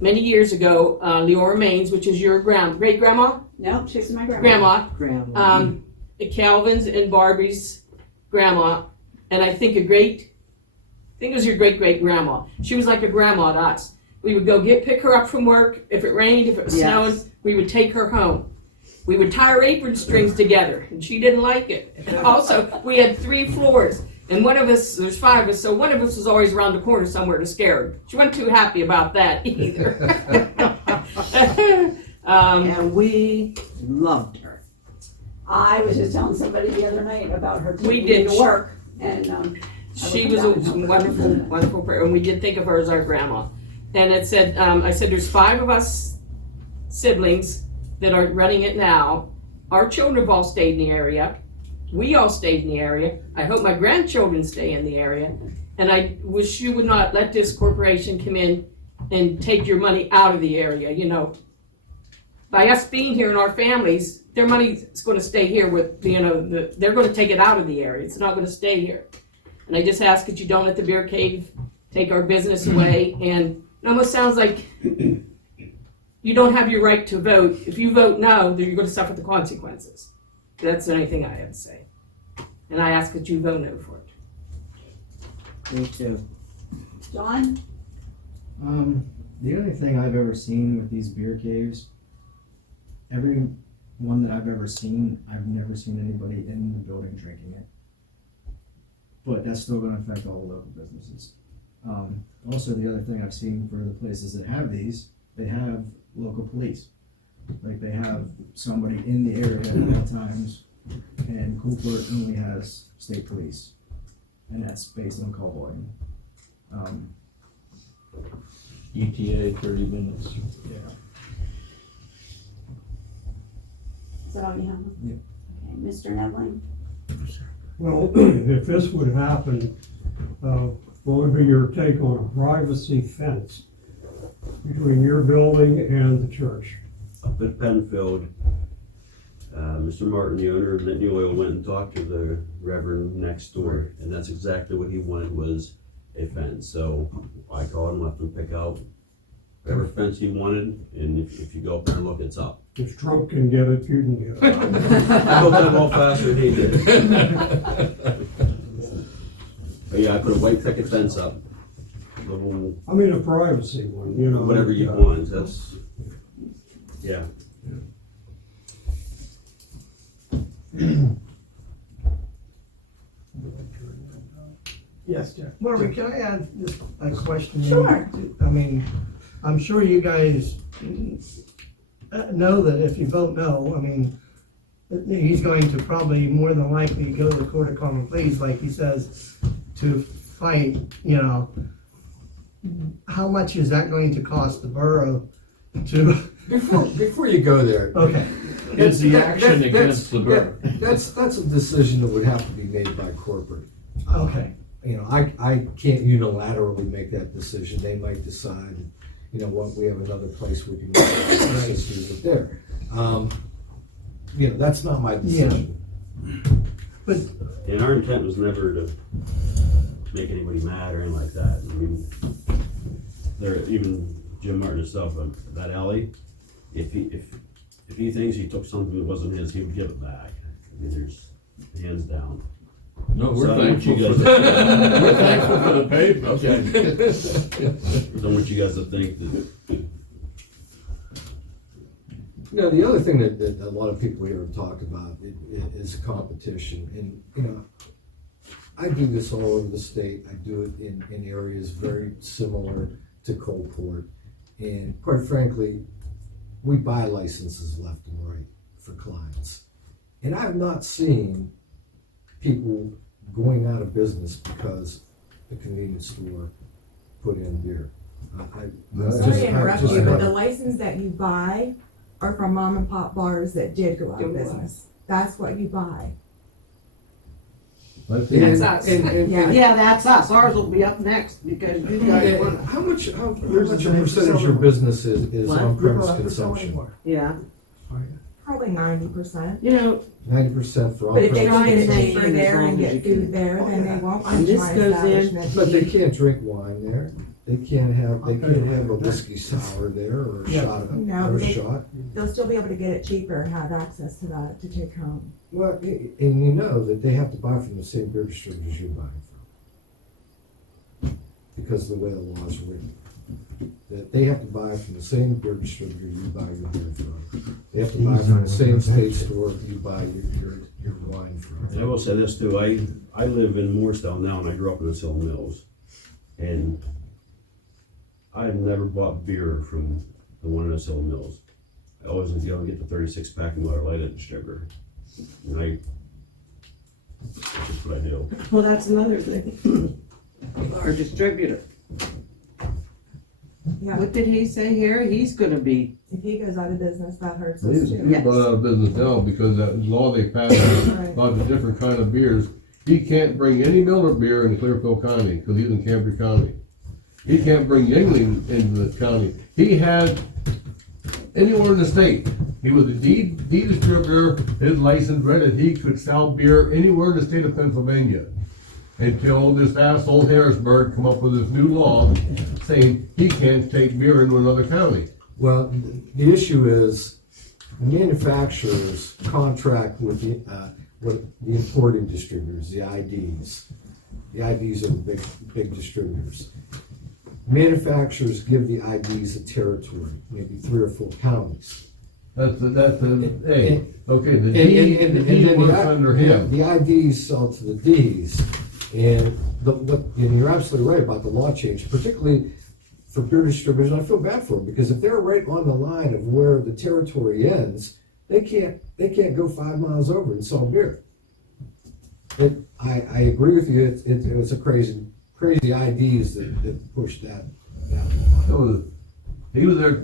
years ago. Leora Maines, which is your great grandma? No, she's my grandma. Grandma. The Calvin's and Barbie's grandma, and I think it was your great great grandma. She was like a grandma to us. We would go pick her up from work. If it rained, if it was snowing, we would take her home. We would tie her apron strings together, and she didn't like it. Also, we had 3 floors, and one of us, there's 5 of us, so one of us was always around the corner somewhere to scare her. She wasn't too happy about that either. And we loved her. I was just telling somebody the other night about her We taking did. me to work, and She was a wonderful, wonderful person, and we did think of her as our grandma. And it said, I said, there's 5 of us siblings that are running it now. Our children have all stayed in the area. We all stayed in the area. I hope my grandchildren stay in the area. And I wish you would not let this corporation come in and take your money out of the area, you know. By us being here and our families, their money is going to stay here with, you know, they're going to take it out of the area. It's not going to stay here. And I just ask that you don't let the Beer Cave take our business away. And it almost sounds like you don't have your right to vote. If you vote no, then you're going to suffer the consequences. That's the only thing I have to say. And I ask that you vote no for it. Me too. John? The only thing I've ever seen with these beer caves, every one that I've ever seen, I've never seen anybody in the building drinking it. But that's still gonna affect all the local businesses. Also, the other thing I've seen for the places that have these, they have local police. Like, they have somebody in the area at all times, and Coalport only has state police. And that's based on call volume. ETA 30 minutes. Yeah. Is that all you have? Yeah. Okay, Mr. Nevling? Well, if this would happen, what would be your take on a privacy fence between your building and the church? Up at Penfield, Mr. Martin, the owner of Nittany Oil, went and talked to the Reverend next door, and that's exactly what he wanted, was a fence. So I called him, left him pick out whatever fence he wanted, and if you go up there and look, it's up. If Trump can get it, you can get it. I hope that won't faster than he did. But yeah, I put a white picket fence up, little, I mean, a privacy one, you know. whatever you want, that's. Yeah. Yes, Jeff. Marvin, can I add just a question? Sure. I mean, I'm sure you guys know that if you vote no, I mean, he's going to probably more than likely go to the Court of Common Pleas, like he says, to fight, you know. How much is that going to cost the borough to? Before you go there. Okay. It's the action against the borough. That's a decision that would have to be made by corporate. Okay. You know, I can't unilaterally make that decision. They might decide, you know what, we have another place we can just use it there. You know, that's not my decision. But And our intent was never to make anybody mad or anything like that. I mean, even Jim Martin himself, that alley, if he thinks he took something that wasn't his, he would give it back. I mean, there's hands down. No, we're So I don't want thankful you for guys the, we're thankful for the pavement. Okay. Don't want you guys to think that. You know, the other thing that a lot of people here have talked about is competition. And, you know, I do this all over the state. I do it in areas very similar to Coalport. And quite frankly, we buy licenses left and right for clients. And I've not seen people going out of business because the convenience store put in beer. Sorry to interrupt you, but the license that you buy are from mom and pop bars that did go out of business. That's what you buy. That's us. Yeah, that's us. Ours will be up next because you guys want. How much a percentage of your business is What? on-premise consumption? Yeah, Probably 90%. you know, 90% for But if they on-premise. don't get it cheaper As there long and as you get food can. there, then they won't come And to this my goes in- establishment. But they can't drink wine there. They can't have a whiskey sour there or a shot No, or a they- shot. They'll still be able to get it cheaper and have access to that to take home. Well, and you know that they have to buy from the same beer distributors you're buying from. Because of the way the law is written. That they have to buy from the same beer distributor you buy your beer from. They have to buy from the same state store you buy your wine from. And I will say this too, I live in Morristown now and I grew up in the Hill Mills. And I've never bought beer from the one in the Hill Mills. I always was able to get the 36 pack and Miller Lite at the distributor. And that's just what I do. well, that's another thing. Our distributor. Yeah, What did he say here? He's gonna be, if he goes out of business, that hurts us He's too. Yes. gone out of business now because that law they passed about the different kind of beers. He can't bring any Miller beer in Clearfield County because he's in Cambridge County. He can't bring Yingling into the county. He had anywhere in the state. He was a deed distributor. His license read that he could sell beer anywhere in the state of Pennsylvania. Until this asshole Harrisburg come up with this new law saying he can't take beer into another county. Well, the issue is manufacturers contract with the importing distributors, the IDs. The IDs are the big distributors. Manufacturers give the IDs a territory, maybe 3 or 4 counties. That's the hey, okay, the And D then works under him. the IDs sell to the Ds. And and you're absolutely right about the law change, particularly for beer distributors. And I feel bad for them because if they're right on the line of where the territory ends, they can't go 5 miles over and sell beer. I agree with you. It was a crazy IDs that pushed that law. He was there,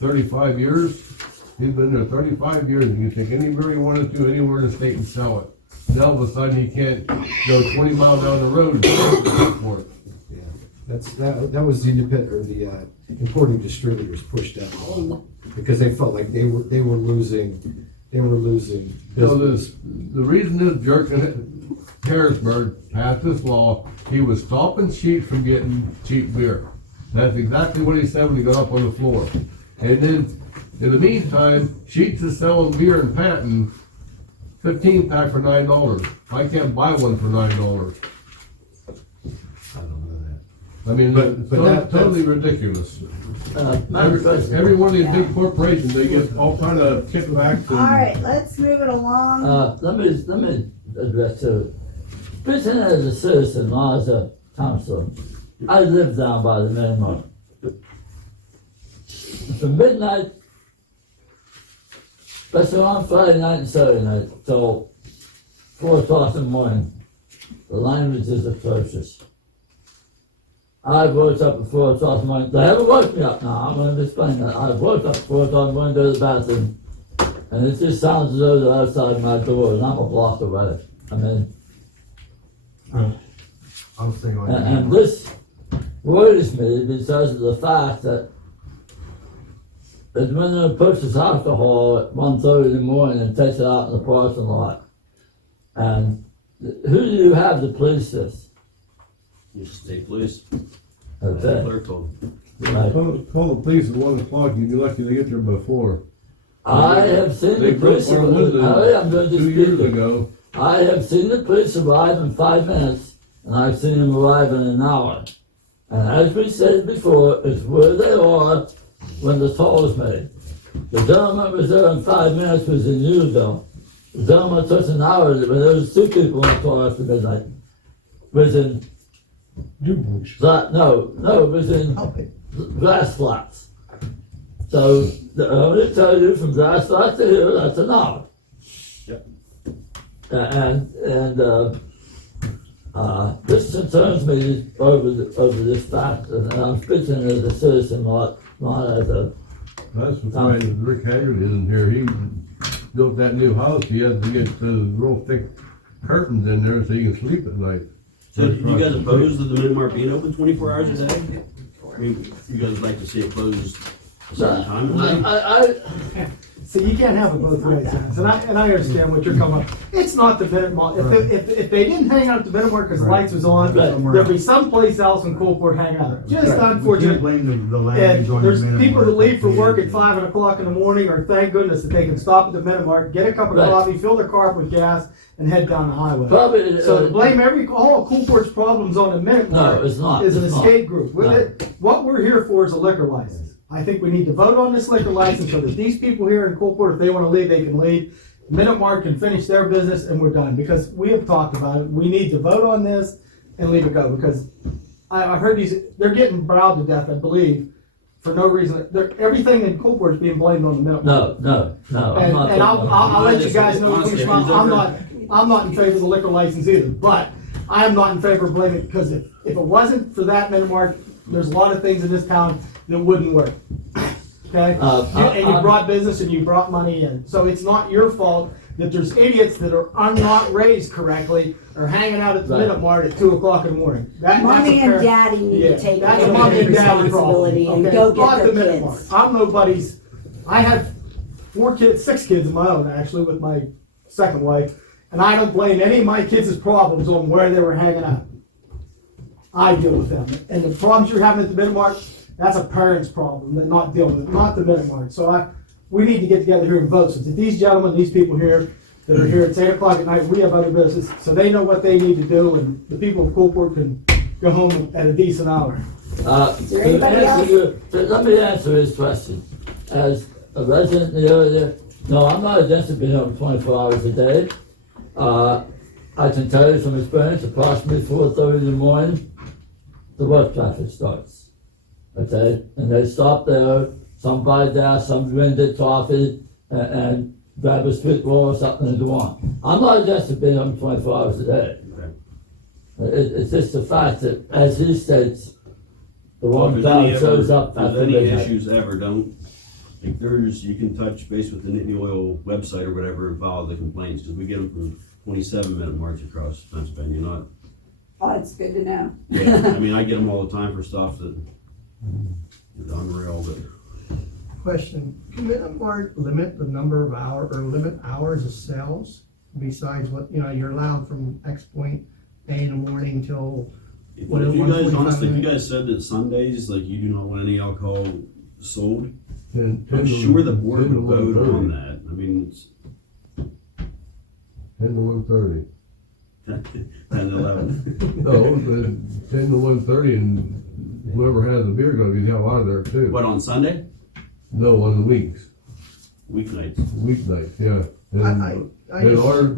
35 years? He's been there 35 years, and you take any beer he wanted to anywhere in the state and sell it. Now all of a sudden he can't go 20 miles down the road for it. Yeah, that was the independent or the importing distributors pushed that law because they felt like they were losing So business. the reason this jerk in Harrisburg passed this law, he was stopping Sheets from getting cheap beer. That's exactly what he said when he got up on the floor. And then, in the meantime, Sheets is selling beer in Patton, 15-pack for $9. I can't buy one for $9. I don't know that. I mean, But that- totally ridiculous. Madam President, Every one of these big corporations, they get all kind of kickbacks and. All right, let's move it along. let me address it. Speaking as a citizen, not as a councillor, I live down by the MiniMart. From midnight, especially on Friday night and Saturday night, till 4 o'clock in the morning, the language is atrocious. I woke up at 4 o'clock in the morning. They haven't woke me up now. I'm going to explain that. I woke up at 4 o'clock in the morning to go to the bathroom, and it just sounds as though they're outside my door, and I'm a block away. I mean, I'm saying like. and this worries me because of the fact that when they purchase alcohol at 1:30 in the morning and takes it out in the parking lot, and who do you have to police this? You state police. Okay. Clerk told. Right. Call the police at 1 o'clock, you'd be lucky to get there before. I have seen They the police broke our window I'm going to 2 years dispute it. ago. I have seen the police arrive in 5 minutes, and I've seen them arrive in an hour. And as we said before, it's where they are when the call is made. The gentleman was there in 5 minutes was in Newville. The gentleman took an hour, when there was 2 people in the car after midnight. Was in, it was in grass flats. So, I'm going to tell you, from grass flats to here, that's an hour. This concerns me over this fact, and I'm speaking as a citizen, not as a. That's why Rick Haggard isn't here. He built that new house. He had to get those real thick curtains in there so he can sleep at night. So do you guys opposed to the MiniMart being open 24 hours a day? I mean, you guys like to see it closed a certain time of the day? See, you can't have it both ways, Dennis, and I understand what you're coming up. It's not the MiniMart. If they didn't hang out at the MiniMart because the lights was on, there'd be someplace else in Coalport hanging out. Just unfortunate. Blame the land And joint there's MiniMart. people that leave for work at 5 o'clock in the morning, or thank goodness that they can stop at the MiniMart, get a cup of Right. coffee, fill their car up with gas, and head down the highway. Probably, So to blame all of Coalport's problems on the MiniMart No, it's not. is an It's not. escape group. No. What we're here for is a liquor license. I think we need to vote on this liquor license so that these people here in Coalport, if they want to leave, they can leave. MiniMart can finish their business and we're done, because we have talked about it. We need to vote on this and leave it go, because I've heard they're getting browed to death, I believe, for no reason. Everything in Coalport is being blamed on the MiniMart. No. And I'll let you guys know, Honestly, I'm not in favor of the liquor license either, but I'm not in favor of blaming it, because if it wasn't for that MiniMart, there's a lot of things in this town that wouldn't work. Okay? And you brought business and you brought money in, so it's not your fault that there's idiots that are not raised correctly or hanging out at the Right. MiniMart at 2 o'clock in the morning. Mommy and daddy need to take that's a over mommy the and daddy responsibility problem, and okay? go Not get the their MiniMart. kids. I'm nobody's. I have 6 kids of my own, actually, with my second wife, and I don't blame any of my kids' problems on where they were hanging out. I deal with them, and the problems you're having at the MiniMart, that's a parent's problem, they're not dealing with, not the MiniMart. So we need to get together here and vote, so that these gentlemen, these people here, that are here at 8 o'clock at night, we have other business, so they know what they need to do, and the people of Coalport can go home at a decent hour. there anybody Let me answer his question. As a resident in the area, no, I'm not against it being open 24 hours a day. I can tell you from experience, approximately 4:30 in the morning, the work traffic starts. Okay, and they stop there, some buy gas, some drink their coffee, and grab a street roll or something and go on. I'm not against it being open 24 hours a day. It's just the fact that, as he states, the Well, wrong if there's any crowd shows up if there's after any midnight. issues ever, you can touch base with the Nittany Oil website or whatever and file the complaints, because we get them from 27-minute march across Pennsylvania, not. Oh, it's good to know. Yeah, I mean, I get them all the time for stuff that is unreal, but. Question, can MiniMart limit the number of limit hours of sales besides what, you're allowed from X point A in the morning till If whatever, you guys, 1:45 honestly, if you minutes? guys said that Sundays, like, you do not want any alcohol sold, 10 I'm to- sure the board 10 to would vote 1:30. on that. I mean, it's 10 to 1:30. 10 to 11. No, 10 to 1:30, and whoever has the beer gonna be the hell out of there too. What, on Sunday? No, on the weeks, Weeknights. weeknights, yeah. And I and just- ours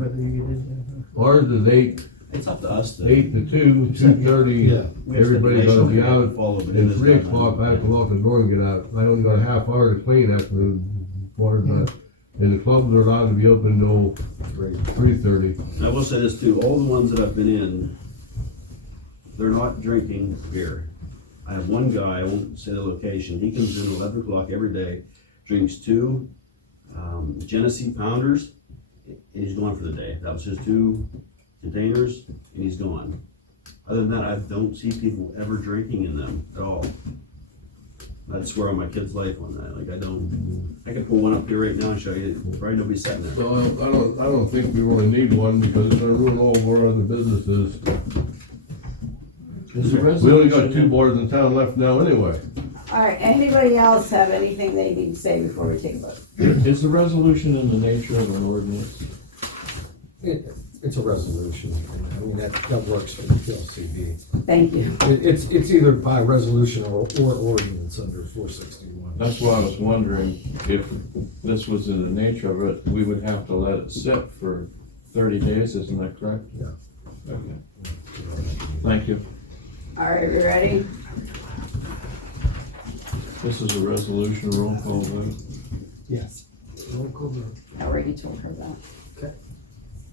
is It's up to us to. 8 to 2, 2:30. Yeah. We have Everybody's gonna be stipulation, we out. follow, but it And is 3 that time. o'clock, I have to lock the door and get out. I only got a half hour to clean after the water, but, and the clubs are allowed to be open till 3:30. I will say this too, all the ones that I've been in, they're not drinking beer. I have one guy, I won't say the location, he comes in 11 o'clock every day, drinks 2 Genesee Pounders, and he's gone for the day. That was his 2 containers, and he's gone. Other than that, I don't see people ever drinking in them at all. I'd swear on my kid's life on that, like I could pull one up here right now and show you, probably nobody's sitting there. So I don't think we really need one because it's gonna ruin all of our other businesses. Is the We only got 2 resolution, bars in town left now anyway. All right, anybody else have anything they need to say before we take a vote? is the resolution in the nature of an ordinance? It's a resolution, I mean, that works for the PLCD. Thank you. It's either by resolution or ordinance under 461. That's why I was wondering if this was in the nature of it, we would have to let it sit for 30 days, isn't that correct? Yeah. Okay. Thank you. All right, you ready? This is a resolution, roll call vote. Yes. I already told her that.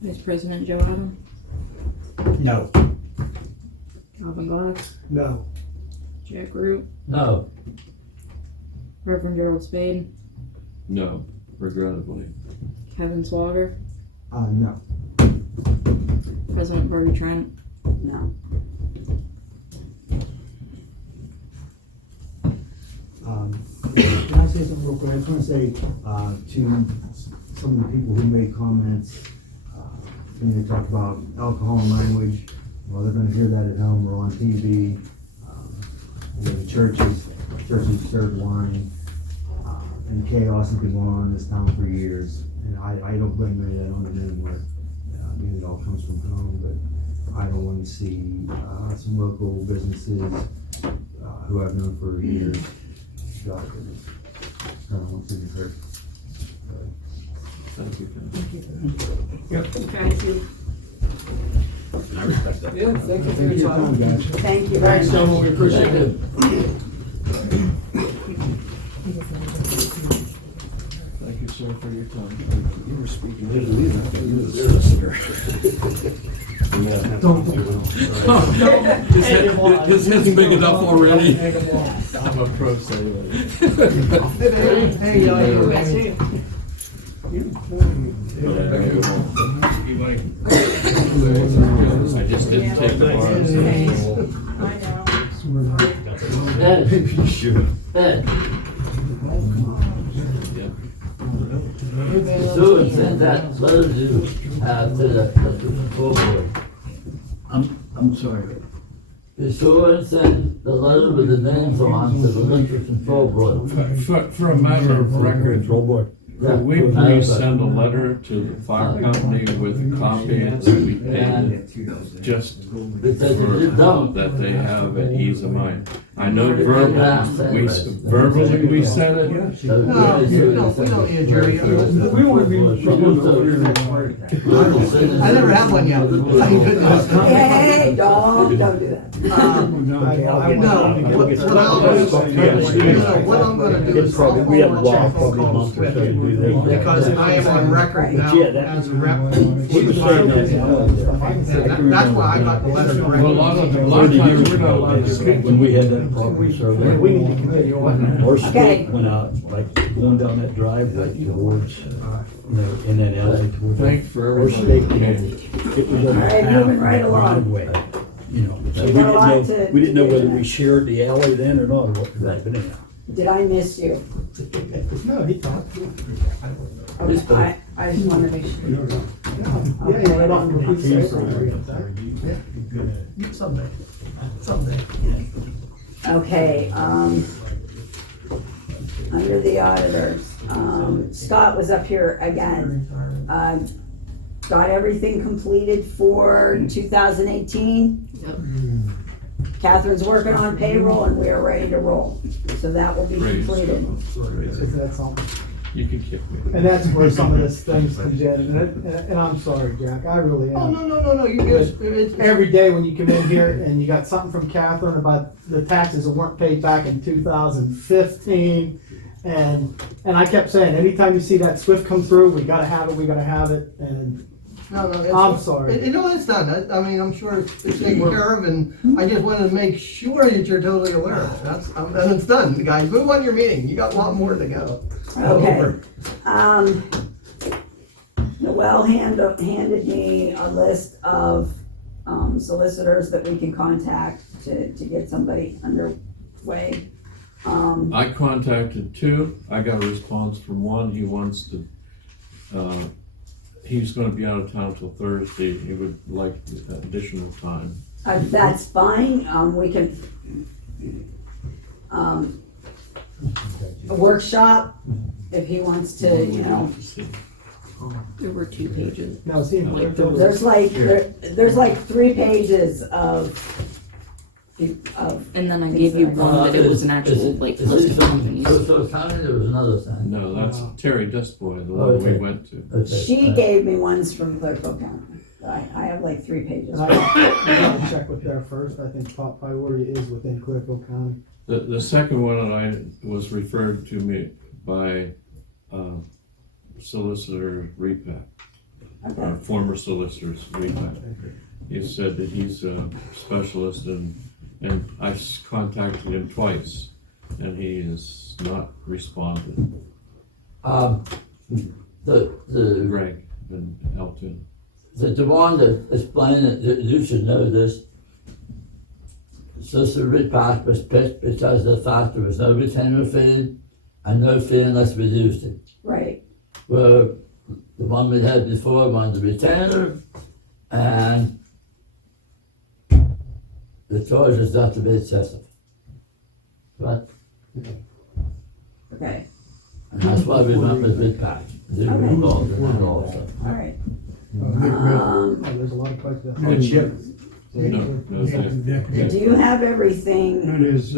Vice President Joe Adam, No. Calvin Glass, No. Jack Root, No, Reverend Gerald Spade, No, regrettably. Kevin Swager, No. President Bertie Trent, No. Can I say something real quick? I just wanna say, to some of the people who made comments, when they talk about alcohol and language, well, they're gonna hear that at home or on TV. The churches serve wine, and chaos has been going on in this town for years, and I don't blame any of that on the MiniMart. I mean, it all comes from home, but I don't wanna see, some local businesses, who I've known for years, I don't want to be hurt. Thank you, Ken. Thank you. And I respect that. Yeah, thank you for your time. guys. Thank you very much. We appreciate it. Thank you, sir, for your time. You were speaking. His head's big enough already. I'm a pro sailor. Hey, I just didn't take the bars. Ed, Ed, Sue sent that letter you have to the full board. I'm sorry. The sewer sent the letter with the names on to the liquor control board. For a matter of record, could we please send a letter to the fire company with copies we paid just for that they have at ease of mind? I know verbally we said it. No, we don't need a jury. We want to be. I never had one yet. Thank goodness. Hey, don't do that. What I'm gonna do is I'll forward your phone calls Swift, because I am on record now as a rep. And that's why I got the letter Well, a lot of times we're not allowed to speak. When we had that property survey, our Okay. stake went out, like going down that driveway towards, in that alley towards. Thanks for Our stake, everything. it was on All right, half moving right that along. driveway, you know. So We we got a lot didn't to- know, we didn't know to do whether there. we shared the alley then or not, or what, but anyhow. Did I miss you? No, he talked. Okay, I just wanted to make sure. Yeah, yeah, right on. Someday. Okay, under the auditors, Scott was up here again. Got everything completed for 2018? Yep. Catherine's working on payroll and we are ready to roll. So that will be Raise. completed. Is that something? You can kick me. And that's where some of this things comes in, and I'm sorry, Jack, I really Oh, am. no, you good. It's- Every day when you come in here and you got something from Catherine about the taxes that weren't paid back in 2015, and I kept saying, anytime you see that SWIFT come through, we gotta have it, and No, it's. I'm sorry. It's done. I mean, I'm sure it's taken care of, and I just wanted to make sure that you're totally aware of it. And it's done, guys. Move on your meeting. You got a lot more to go. Okay. Noel handed me a list of solicitors that we can contact to get somebody underway. I contacted two, I got a response from one, he wants to, he's gonna be out of town till Thursday, he would like additional time. That's fine, we can, a workshop, if he wants to, you know. There were 2 pages. now see, There's like 3 pages of. And then I gave you one that it was an actual, like, list of companies. So County, there was another thing. No, that's Terry Dustboy, the one we Okay. went to. Okay. She gave me ones from Clearfield County. I have like 3 pages. I gotta check with her first, I think top priority is within Clearfield County. The second one I was referred to me by, Solicitor Repack, Okay. former solicitor's Repack. He said that he's a specialist and I contacted him twice and he has not responded. The Greg and Elton. The one that explained it, you should know this. Solicitor Repack was picked because of the fact there was no retainer fee and no fee unless we used it. Right. Where the one we had before wanted the retainer and the charges got to be excessive. But, Okay, and that's why we went with Repack. They were involved in that also. all right. Oh, there's a lot of questions. And Chip. No, Do you have everything That is,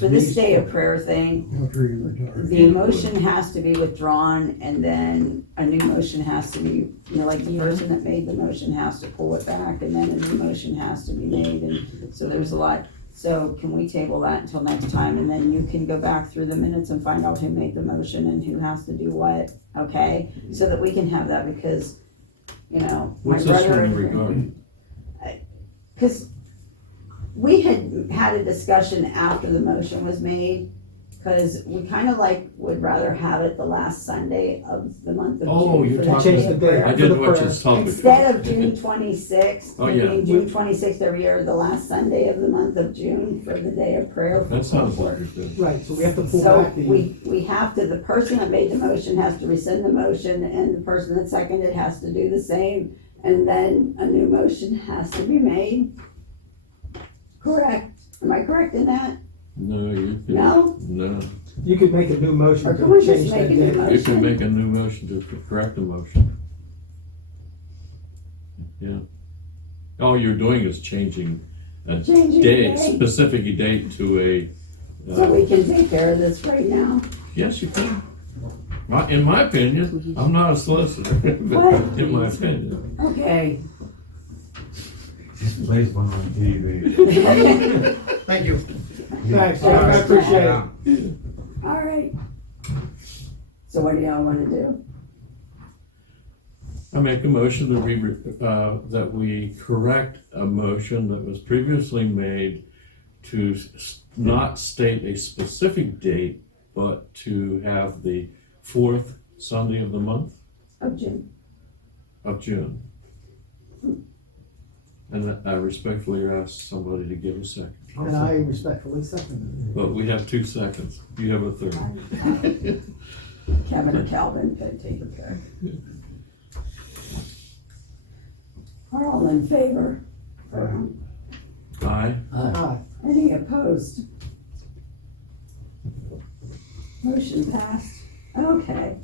for this day of prayer thing? after he retired. The motion has to be withdrawn and then a new motion has to be, you know, like the person that made the motion has to pull it back and then a new motion has to be made, and so there's a lot. So can we table that until next time, and then you can go back through the minutes and find out who made the motion and who has to do what, okay? So that we can have that, because, you know, my What's this brother. one in regard? Because we had a discussion after the motion was made, because we kind of like would rather have it the last Sunday of the month of June. Oh, you're for the talking, day of prayer. I did watch his topic. Instead of June 26th, Oh, yeah. meaning June 26th every year, the last Sunday of the month of June for the day of prayer. That sounds like a good. Right, so we have to pull So back the. we have to, the person that made the motion has to rescind the motion, and the person that seconded has to do the same, and then a new motion has to be made. Correct? Am I correct in that? No, you can. No? No, You could make a new motion Or can to we just change make that a new date. motion? you can make a new motion to correct a motion. Yeah. All you're doing is changing a Changing the date, date. specific date to a, So we can take care of this right now? yes, you can. In my opinion, I'm not a solicitor, but What? in my opinion. Okay. Just place one on TV. Thank you. Thanks, Jack, I appreciate it. All right. So what do y'all wanna do? I make a motion that we correct a motion that was previously made to not state a specific date, but to have the 4th Sunday of the month Of June. of June. And I respectfully ask somebody to give a second. And I respectfully second But we have 2 seconds. You have a third. Kevin and Calvin could take it there. Are all in favor? Aye. it. Aye. Any opposed? Motion passed. Okay.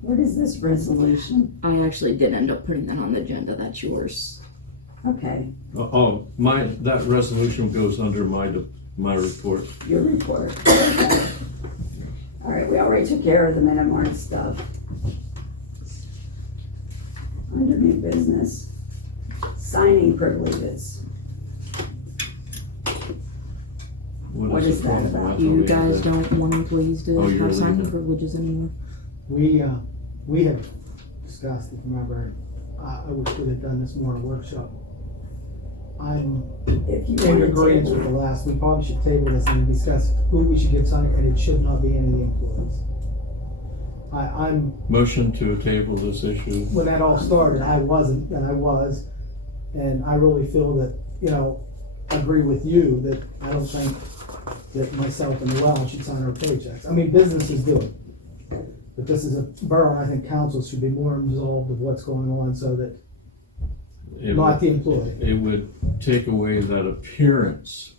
What is this resolution? I actually did end up putting that on the agenda, that's yours. Okay, That resolution goes under my report. your report. Okay. All right, we already took care of the MiniMart stuff. Under new business, signing privileges. What is that about? You guys don't want employees to Oh, you're have signing leaving. privileges anymore. We have discussed, if you remember, I wish we'd have done this more in a workshop. I'm If you in want agreement to with the last, we probably should table this and discuss who we should give signing, and it should not be any of the employees. I'm, Motion to table this issue. when that all started, I wasn't, and I was, and I really feel that, I agree with you that I don't think that myself and Noel should sign our paychecks. I mean, businesses do it. But this is a borough, and I think council should be more involved with what's going on so that, not the employee. It would take away that appearance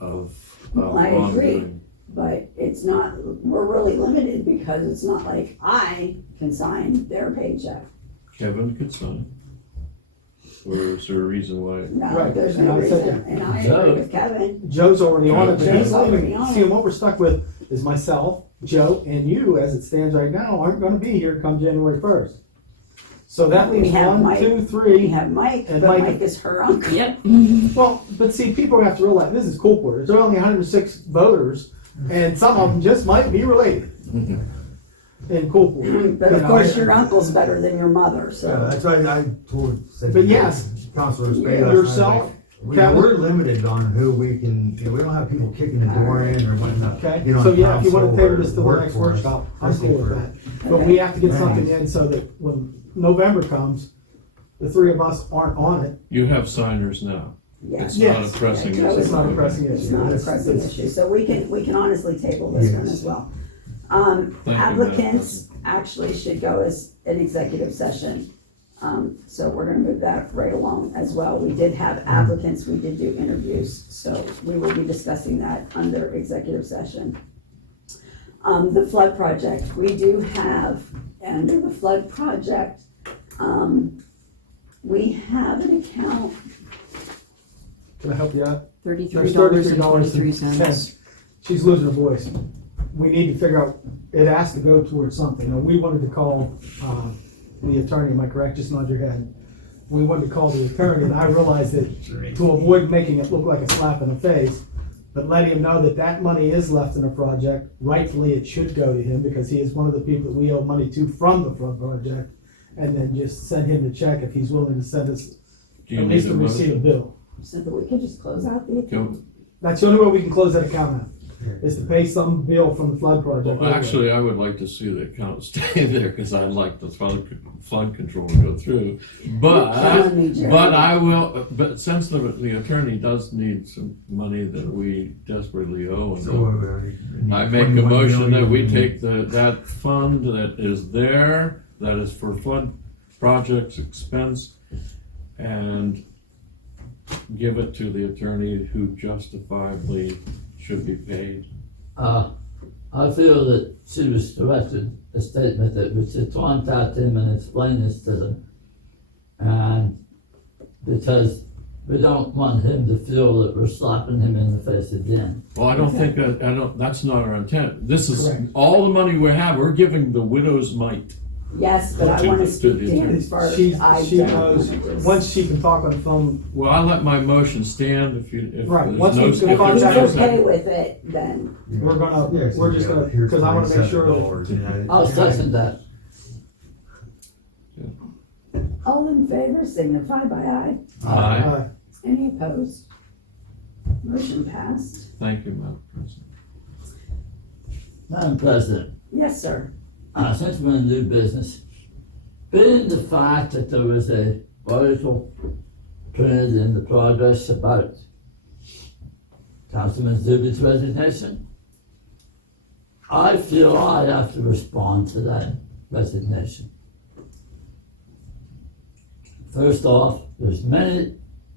of Well, I agree. wrongdoing. But it's not, we're really limited because it's not like I can sign their paycheck. Kevin could sign. Or is there a reason why? No, Right, there's and no I said reason, that. and I agree with Kevin. Joe's already on it, but Joe's he's already leaving. on it. See, and what we're stuck with is myself, Joe, and you, as it stands right now, aren't gonna be here come January 1st. So that We leaves have 1, Mike. 2, We 3. have Mike, And but Mike- Mike is her uncle. Yep. Well, but see, people have to realize, this is Coalport, there's only 106 voters, and some of them just might be related in Coalport. But of course, your uncle's better than your mother, Yeah, so. that's why I said. But yes, Councilor Spade Yeah. last night, yourself, like, Kevin. we're limited on who we can, we don't have people kicking the door in or whatnot. Okay, you know, so on yeah, if you wanna council table or this to the work next for us, workshop, I'm especially cool with for- that. But we have to get something in so that when November comes, the three of us aren't on it. You have signers now. Yes. It's not a Yes. pressing Yeah, issue. It's not a pressing It's issue. not a It's- pressing it's- issue, so we can honestly table this one Yes. as well. Thank you, Madam Applicants actually should go as an executive session. So we're gonna move that right along as well. We did have applicants, we did do interviews, so we will be discussing that under executive session. The flood project, we do have, under the flood project, we have an account. Can I help you out? $33.23. She's losing her voice. We need to figure out, it has to go towards something. Now, we wanted to call, the attorney, am I correct? Just nod your head. We wanted to call the attorney, and I realized that to avoid making it look like a slap in the face, but letting him know that that money is left in the project, rightfully it should go to him, because he is one of the people that we owe money to from the flood project, and then just send him the check if he's willing to send us Do you at need least a a receipt of motion? bill. So that we could just close out the account. Go- That's the only way we can close that account out, is to pay some bill from the flood project. Well, actually, I would like to see the account stay there, cause I'd like the flood control to go through. You're killing me, Jerry. But since the attorney does need some money that we desperately owe, So, and I make a 21 motion that we million. take that fund that is there, that is for flood projects expense, and give it to the attorney who justifiably should be paid. I feel that she was directed a statement that we should contact him and explain this to them. And because we don't want him to feel that we're slapping him in the face again. Well, I don't think that's not our intent. This is, Correct. all the money we have, we're giving the widow's mite. Yes, but I To wanna the- speak to the to him attorney. first. She I knows, don't. once she can talk on the phone, Well, I'll let my motion stand if Right, there's once no. we if can there's contact no If he's okay second. with it, then we're gonna, Yes, we're just gonna, here's because I wanna make sure that, $27, you know, I'll second that. all in favor signify by aye. Aye. Any opposed? Motion passed. Thank you, Madam President. Madam President, Yes, sir. since we're in new business, being the fact that there was a article printed in the progress about Councilman Zuby's resignation, I feel I have to respond to that resignation. First off, there's many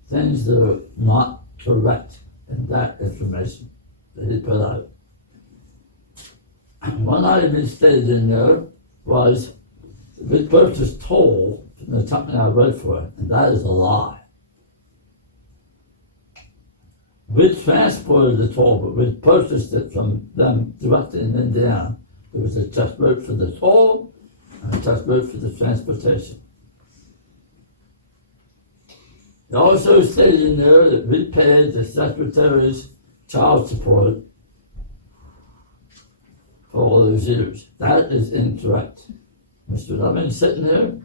things that are not correct in that information that he put out. One item he stated in there was we purchased toll from the company I work for, and that is a lie. we transported the toll, but we purchased it from them directly in Indiana. There was a test route for the toll and a test route for the transportation. It also stated in there that we paid the secretary's child support for all those years. That is incorrect. Mr. Lemon sitting here.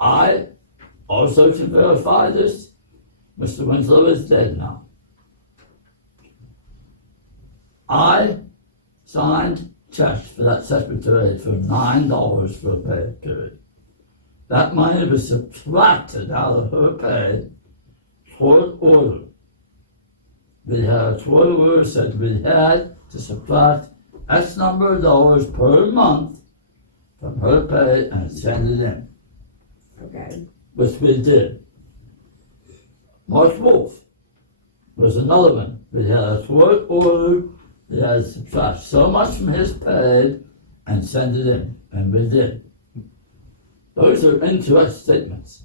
I also can verify this. Mr. Winslow is dead now. I signed checks for that secretary for $9 for a pay period. That money was subtracted out of her pay toward order. We had a toward order said we had to subtract X number of dollars per month from her pay and send it in. Okay. Which we did. Mark Wolf was another one. We had a toward order, we had to subtract so much from his pay and send it in, and we did. Those are incorrect statements.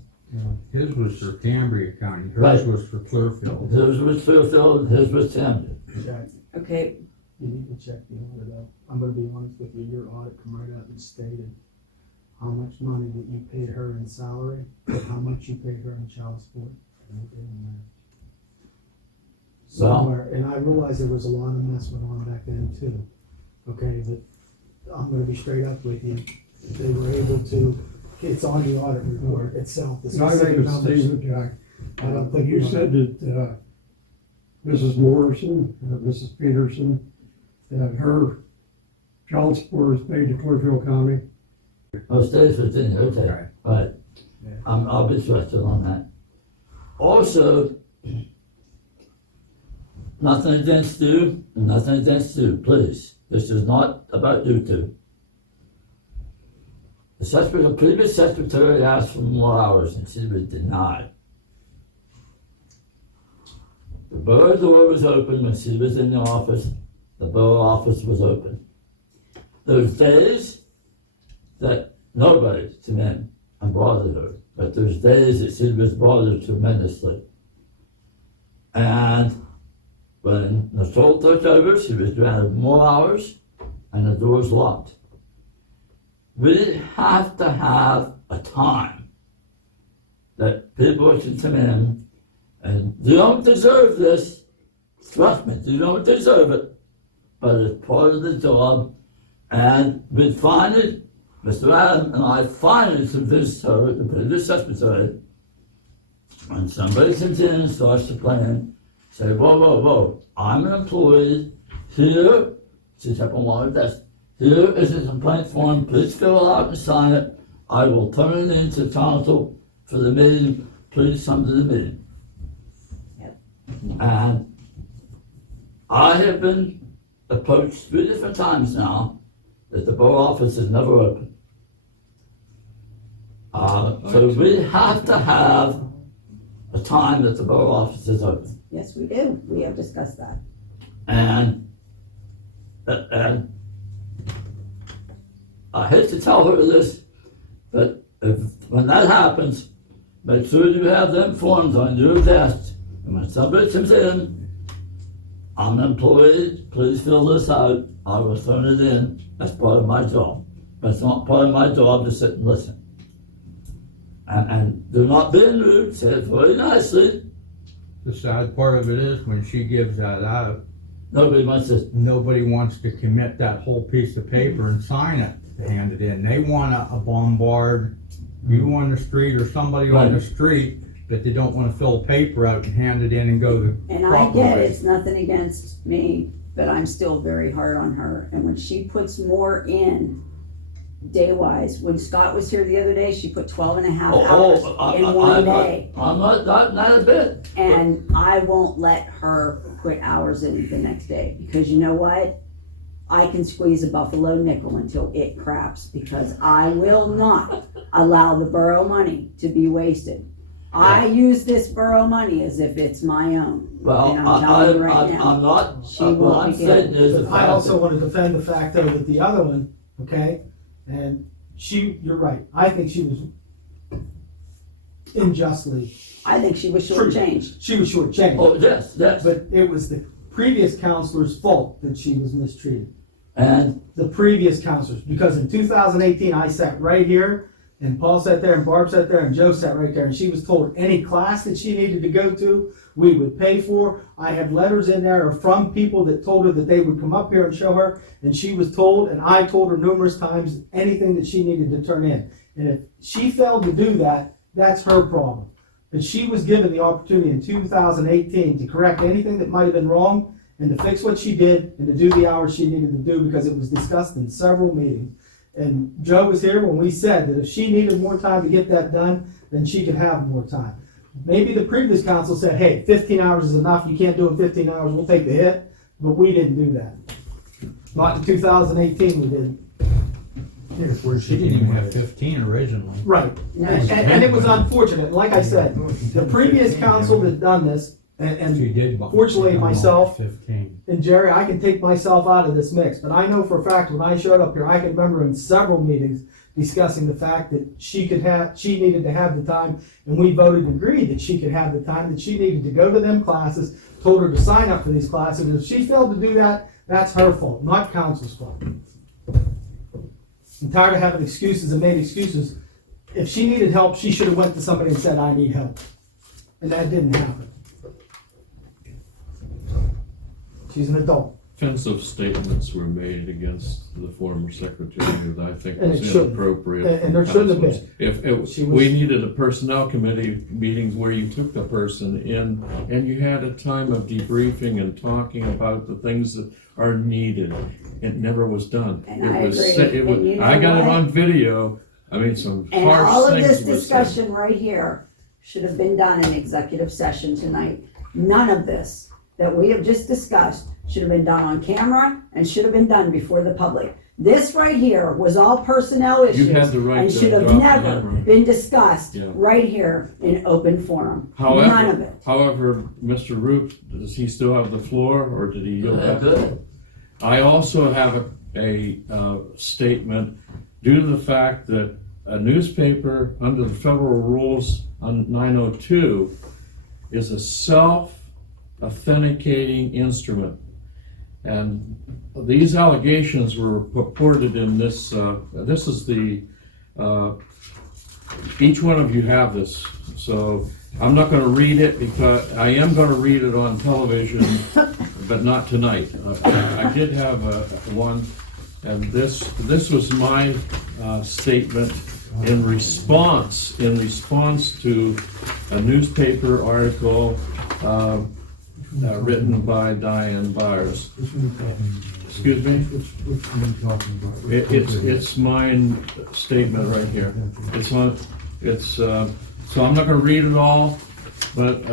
His was for Cambria County, hers Right. was for Clearfield. His was Clearfield, his was Camden. Check. Okay, You need to check the audit out. I'm gonna be honest with you, your audit come right out and stated how much money that you paid her in salary, and how much you paid her in child support. And it didn't matter. Somewhere, and I realize there was a lot of mess went on back then too, okay, but I'm gonna be straight up with you. They were able to, it's on the audit report itself, the I make specific a numbers. statement, Jack. I don't think You said that, Mrs. Morrison, Mrs. Peterson, that her child support is paid to Clearfield County. Oh, state 15, okay, right. I'll be trusted on that. Also, nothing against you, please. This is not about you two. The previous secretary asked for more hours and she was denied. The borough door was open when she was in the office. The borough office was open. Those days that nobody came in and bothered her, but those days that she was bothered tremendously. And when Nicole took over, she was granted more hours and the doors locked. We have to have a time that people can come in, and you don't deserve this, trust me, you don't deserve it, but it's part of the job. And we finally, Mr. Adam and I finally convinced her, the previous secretary, when somebody comes in and starts to plan, say, whoa, I'm an employee here, she kept on my desk. Here is a complaint form, please fill it out and sign it. I will turn it in to council for the meeting, please come to the meeting. Yep. And I have been approached 3 different times now that the borough office is never open. So we have to have a time that the borough office is open. yes, we do. We have discussed that. And I hate to tell her this, but when that happens, make sure you have them forms on your desk. And when somebody comes in, I'm an employee, please fill this out, I will turn it in, that's part of my job. But it's not part of my job to sit and listen. And do not be rude, say it very nicely. The sad part of it is when she gives that out, Nobody wants to commit that whole piece of paper and sign it to hand it in. They want to bombard you on the street or somebody on the street, but they don't want to fill a paper out and hand it in and go the And I proper get way. it's nothing against me, but I'm still very hard on her. And when she puts more in, day-wise, when Scott was here the other day, she put 12 and a half hours in one day. I'm not a bit. And I won't let her put hours in the next day, because you know what? I can squeeze a buffalo nickel until it craps, because I will not allow the borough money to be wasted. I use this borough money as if it's my own. Well, And I'm telling you right I'm now, not, she what won't I'm be saying getting is. But I also want to defend the fact though that the other one, okay, and you're right, I think she was unjustly I think she was shortchanged. She was shortchanged. Oh, yes, yes. But it was the previous counselor's fault that she was mistreated. And The previous counselors, because in 2018, I sat right here, and Paul sat there, and Barb sat there, and Joe sat right there, and she was told any class that she needed to go to, we would pay for. I have letters in there from people that told her that they would come up here and show her, and she was told, and I told her numerous times, anything that she needed to turn in. And if she failed to do that, that's her problem. But she was given the opportunity in 2018 to correct anything that might have been wrong, and to fix what she did, and to do the hours she needed to do, because it was discussed in several meetings. And Joe was here when we said that if she needed more time to get that done, then she could have more time. Maybe the previous council said, hey, 15 hours is enough, you can't do it 15 hours, we'll take the hit, but we didn't do that. Not in 2018, we didn't. She didn't even have 15 originally. Right, and it was unfortunate, like I said, the previous council that done this, and She did. fortunately myself 15. and Jerry, I can take myself out of this mix, but I know for a fact when I showed up here, I can remember in several meetings discussing the fact that she needed to have the time, and we voted and agreed that she could have the time, that she needed to go to them classes, told her to sign up for these classes, and if she failed to do that, that's her fault, not council's fault. I'm tired of having excuses and made excuses. If she needed help, she should have went to somebody and said, I need help. And that didn't happen. She's an adult. Offensive statements were made against the former secretary that I think And it was shouldn't. inappropriate. And there shouldn't have been. We needed a personnel committee meetings where you took the person in and you had a time of debriefing and talking about the things that are needed. It never was done. And I agree. It was, And you know I got it what? on video. I mean, some And all harsh of this things were said. discussion right here should have been done in executive session tonight. None of this that we have just discussed should have been done on camera and should have been done before the public. This right here was all personnel issues. You had the right and to should have drop the never hammer. been discussed Yeah. right here in open forum. None of it. However, Mr. Root, does he still have the floor or did he yield back? good. I also have a statement due to the fact that a newspaper under the federal rules on 902 is a self-authenticating instrument. And these allegations were purported in this, this is the, each one of you have this. So I'm not gonna read it because I am gonna read it on television, but not tonight. I did have one, and this was my statement in response to a newspaper article written by Diane Byers. Excuse me? It's mine statement right here. So I'm not gonna read it all, but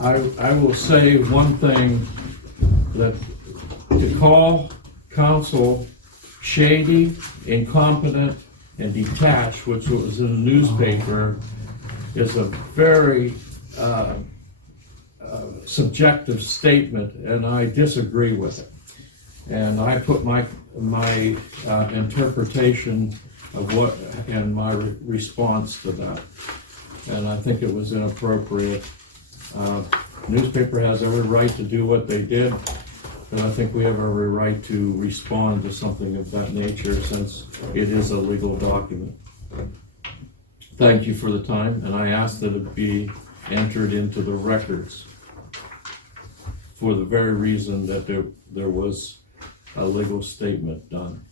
I will say one thing, that to call council shady, incompetent, and detached, which was in the newspaper, is a very subjective statement, and I disagree with it. And I put my interpretation of what, and my response to that. And I think it was inappropriate. Newspaper has every right to do what they did, and I think we have every right to respond to something of that nature since it is a legal document. Thank you for the time, and I ask that it be entered into the records for the very reason that there was a legal statement done.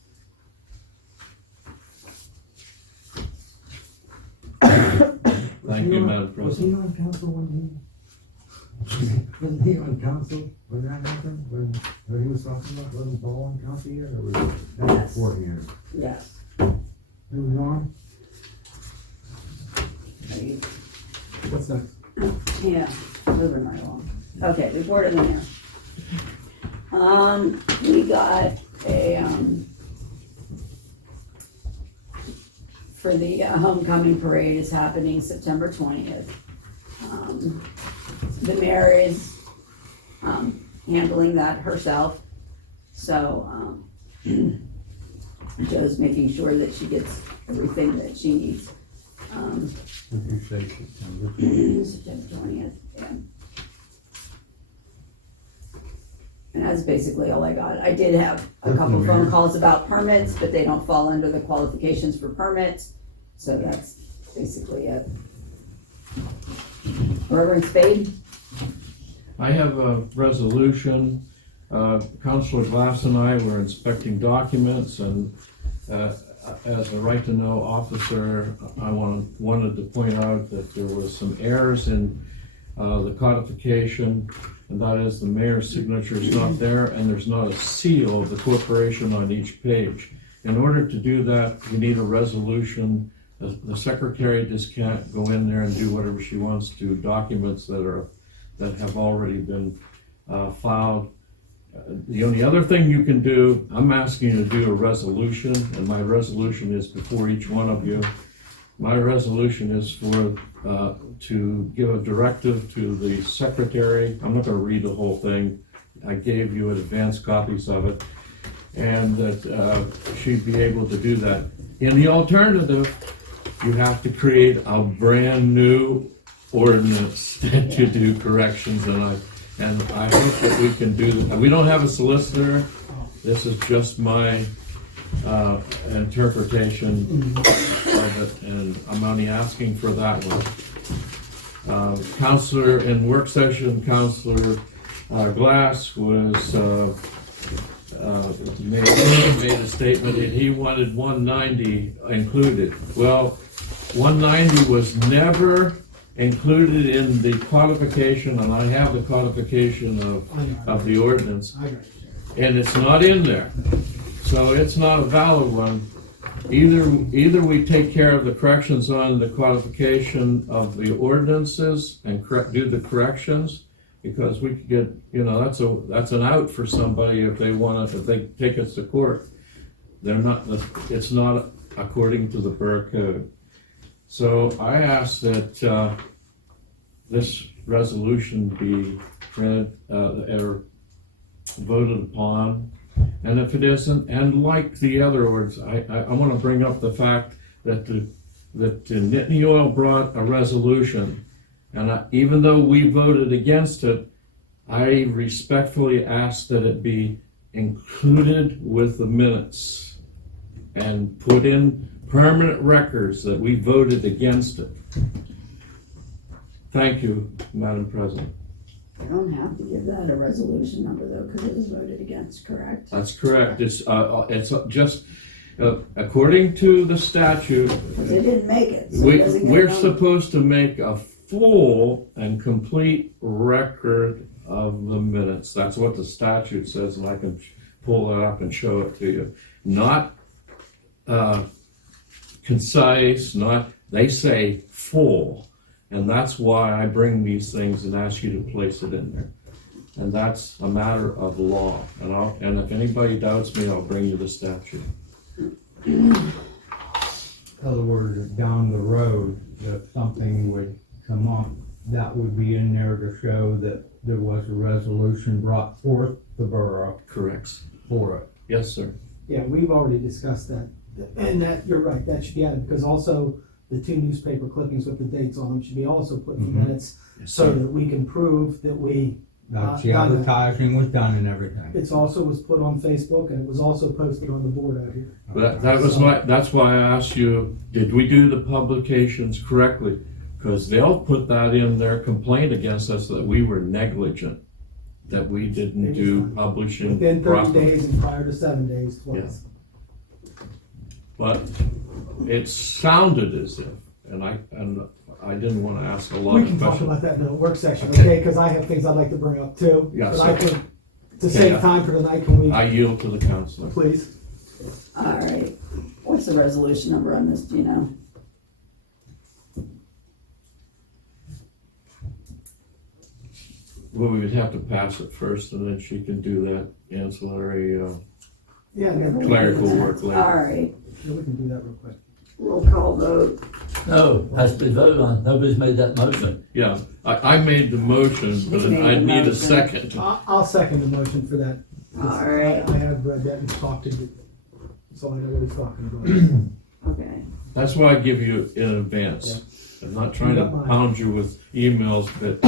Thank you, Madam Was he President. on council wasn't he on council when that happened? When he was talking about, wasn't Paul on council yet, or was that Yes. beforehand? Yes. He was on? What's next? Yeah, moving right along. Okay, report of the mayor. We got a, for the homecoming parade is happening September 20th. The mayor is, handling that herself, so, Joe's making sure that she gets everything that she needs. Would you say September? September 20th, yeah. And that's basically all I got. I did have a couple phone calls about permits, but they don't fall under the qualifications for permits, so that's basically it. Reverend Spade? I have a resolution. Councillor Glass and I were inspecting documents, and as a right-to-know officer, I wanted to point out that there was some errors in the codification, and that is the mayor's signature is not there, and there's not a seal of the corporation on each page. In order to do that, you need a resolution. The secretary just can't go in there and do whatever she wants to documents that have already been filed. The only other thing you can do, I'm asking you to do a resolution, and my resolution is before each one of you. My resolution is for, to give a directive to the secretary. I'm not gonna read the whole thing. I gave you advanced copies of it, and that she'd be able to do that. In the alternative, you have to create a brand new ordinance to do corrections, and I hope that we can do that. We don't have a solicitor. This is just my interpretation of it, and I'm only asking for that one. Councillor in work session, Councillor Glass was made a statement that he wanted 190 included. Well, 190 was never included in the codification, and I have the codification of the ordinance, and it's not in there. So it's not a valid one. Either we take care of the corrections on the codification of the ordinances and do the corrections, because we could get, that's an out for somebody if they take us to court. It's not according to the borough code. So I ask that this resolution be granted or voted upon. And if it isn't, and like the other words, I want to bring up the fact that that Nittany Oil brought a resolution, and even though we voted against it, I respectfully ask that it be included with the minutes and put in permanent records that we voted against it. Thank you, Madam President. I don't have to give that a resolution number though, because it was voted against, correct? That's correct. It's just, according to the statute, They didn't make it. So it doesn't get we're known. supposed to make a full and complete record of the minutes. That's what the statute says, and I can pull it up and show it to you. Not concise, they say full. And that's why I bring these things and ask you to place it in there. And that's a matter of law. And if anybody doubts me, I'll bring you the statute. In other words, down the road, if something would come up, that would be in there to show that there was a resolution brought forth the borough. Correct. For it. Yes, sir. Yeah, we've already discussed that, and that, you're right, that should be added, because also the 2 newspaper clippings with the dates on them should be also put in the minutes, Yes, so sir. that we can prove that we. That's the done it. advertising was done and everything. It's also was put on Facebook, and it was also posted on the board out here. That's why I asked you, did we do the publications correctly? Because they'll put that in their complaint against us that we were negligent, that we didn't do publishing Within 30 properly. days and prior to 7 days, twice. But it sounded as if, and I didn't want to ask a lot We of can talk questions. about that in the work session, Okay. okay, because I have things I'd like to bring up too. Yes, But I sir. think, to save Yeah. time for tonight, can we, I yield to the counselor. please? All right. What's the resolution number on this, do you know? Well, we would have to pass it first, and then she can do that ancillary Yeah, and then- clerical work later. All right. Yeah, we can do that real quick. Roll call vote. No, has to be voted on. Nobody's made that motion. Yeah, I made the motion, but made I the need a motion. second. I'll second the motion for that. All right. I have read that and talked to you, so I know what he's talking about. Okay, That's why I give you in advance. I'm not trying to You got mine. pound you with emails, but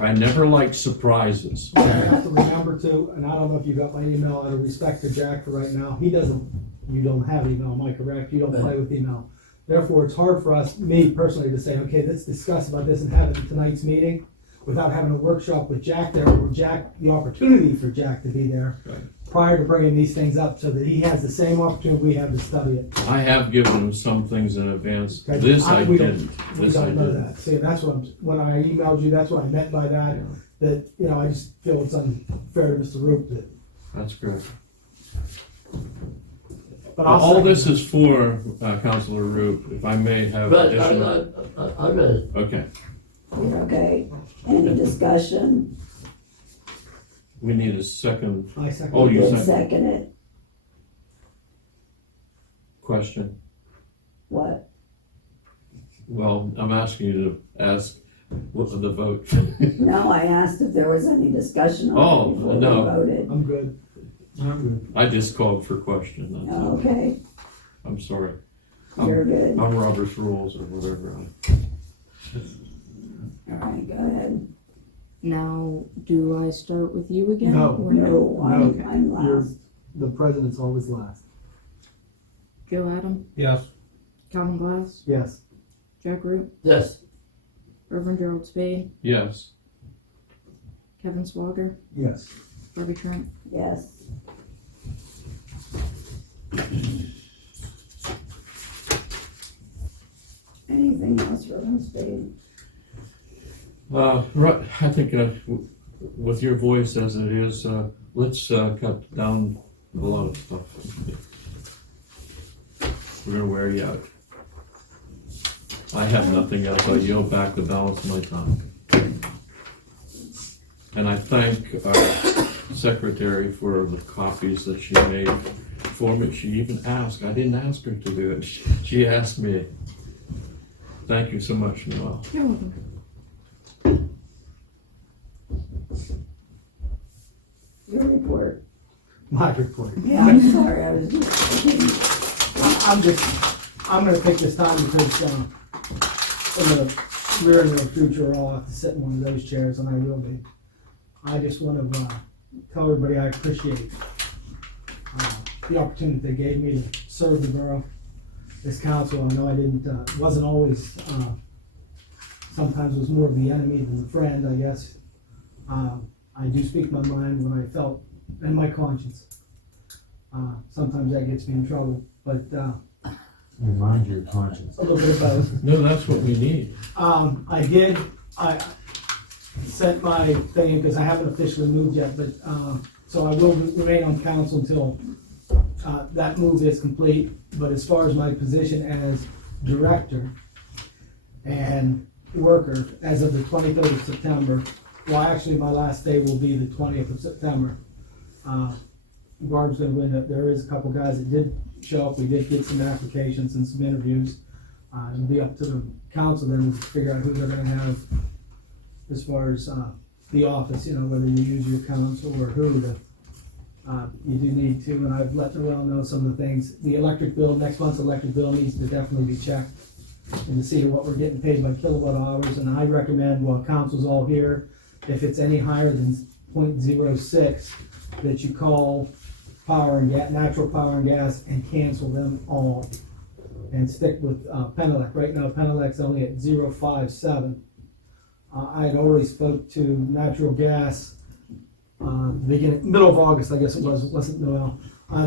I never like surprises. You have to remember to, and I don't know if you got my email, out of respect to Jack for right now, you don't have email, am I correct? You don't play with email. Therefore, it's hard for us, me personally, to say, okay, let's discuss about this and have it in tonight's meeting without having a workshop with Jack there, or the opportunity for Jack to be there Right. prior to bringing these things up, so that he has the same opportunity we have to study it. I have given him some things in advance. Okay? This I we don't- didn't. We This I don't know didn't. that. See, that's when I emailed you, that's what I meant by that, Yeah. that, I just feel it's unfair to Mr. Roop that. That's good. But I'll All second this that. is for, Councillor Roop, if I may have But additional. I read it. Okay, you're okay. Any discussion? we need a second I second. Oh, you Did second. second it? question. What? Well, I'm asking you to ask what the vote. No, I asked if there was any discussion Oh, on it before we no. voted. I'm good. I just called for question, that's all. Okay, I'm sorry. you're good. I'm Robert's rules or whatever. All right, go ahead. Now, do I start with you again? No. or No, I'm You're- last. The president's always last. Joe Adam, Yes. Calvin Glass, Yes. Jack Root, Yes, Reverend Gerald Spade, Yes, Kevin Swager, Yes. Barbie Trent. Yes. Anything else for Spade? right, I think, with your voice as it is, let's, cut down a lot of stuff. We're gonna wear you out. I have nothing else, I yield back the balance of my time. And I thank our secretary for the copies that she made for me. She even asked, I didn't ask her to do it, she asked me. Thank you so much, Noel. You're welcome. Your report. My report. Yeah, I'm sorry, I was just, I'm gonna take this time because, in the rear near future, I'll have to sit in one of those chairs, and I will be. I just wanna, tell everybody I appreciate, the opportunity they gave me to serve the borough, this council. I know I didn't, wasn't always, sometimes was more of the enemy than the friend, I guess. I do speak my mind when I felt, and my conscience. Sometimes that gets me in trouble, but, Remind your conscience. a little bit of both. No, that's what we need. I sent my thing, because I haven't officially moved yet, but, so I will remain on council until, that move is complete. But as far as my position as director and worker, as of the 23rd of September, well, actually, my last day will be the 20th of September. Barb's gonna win it. There is a couple guys that did show up. We did get some applications and some interviews. It'll be up to the council then to figure out who they're gonna have as far as, the office, whether you use your council or who the, you do need to, and I've let Noel know some of the things. The electric bill, next month's electric bill needs to definitely be checked and to see what we're getting paid by kilowatt hours. And I recommend, while council's all here, if it's any higher than 0.06, that you call power and natural power and gas and cancel them all and stick with Penelec. Right now, Penelec's only at 0.57. I had already spoke to natural gas middle of August, I guess it wasn't Noel.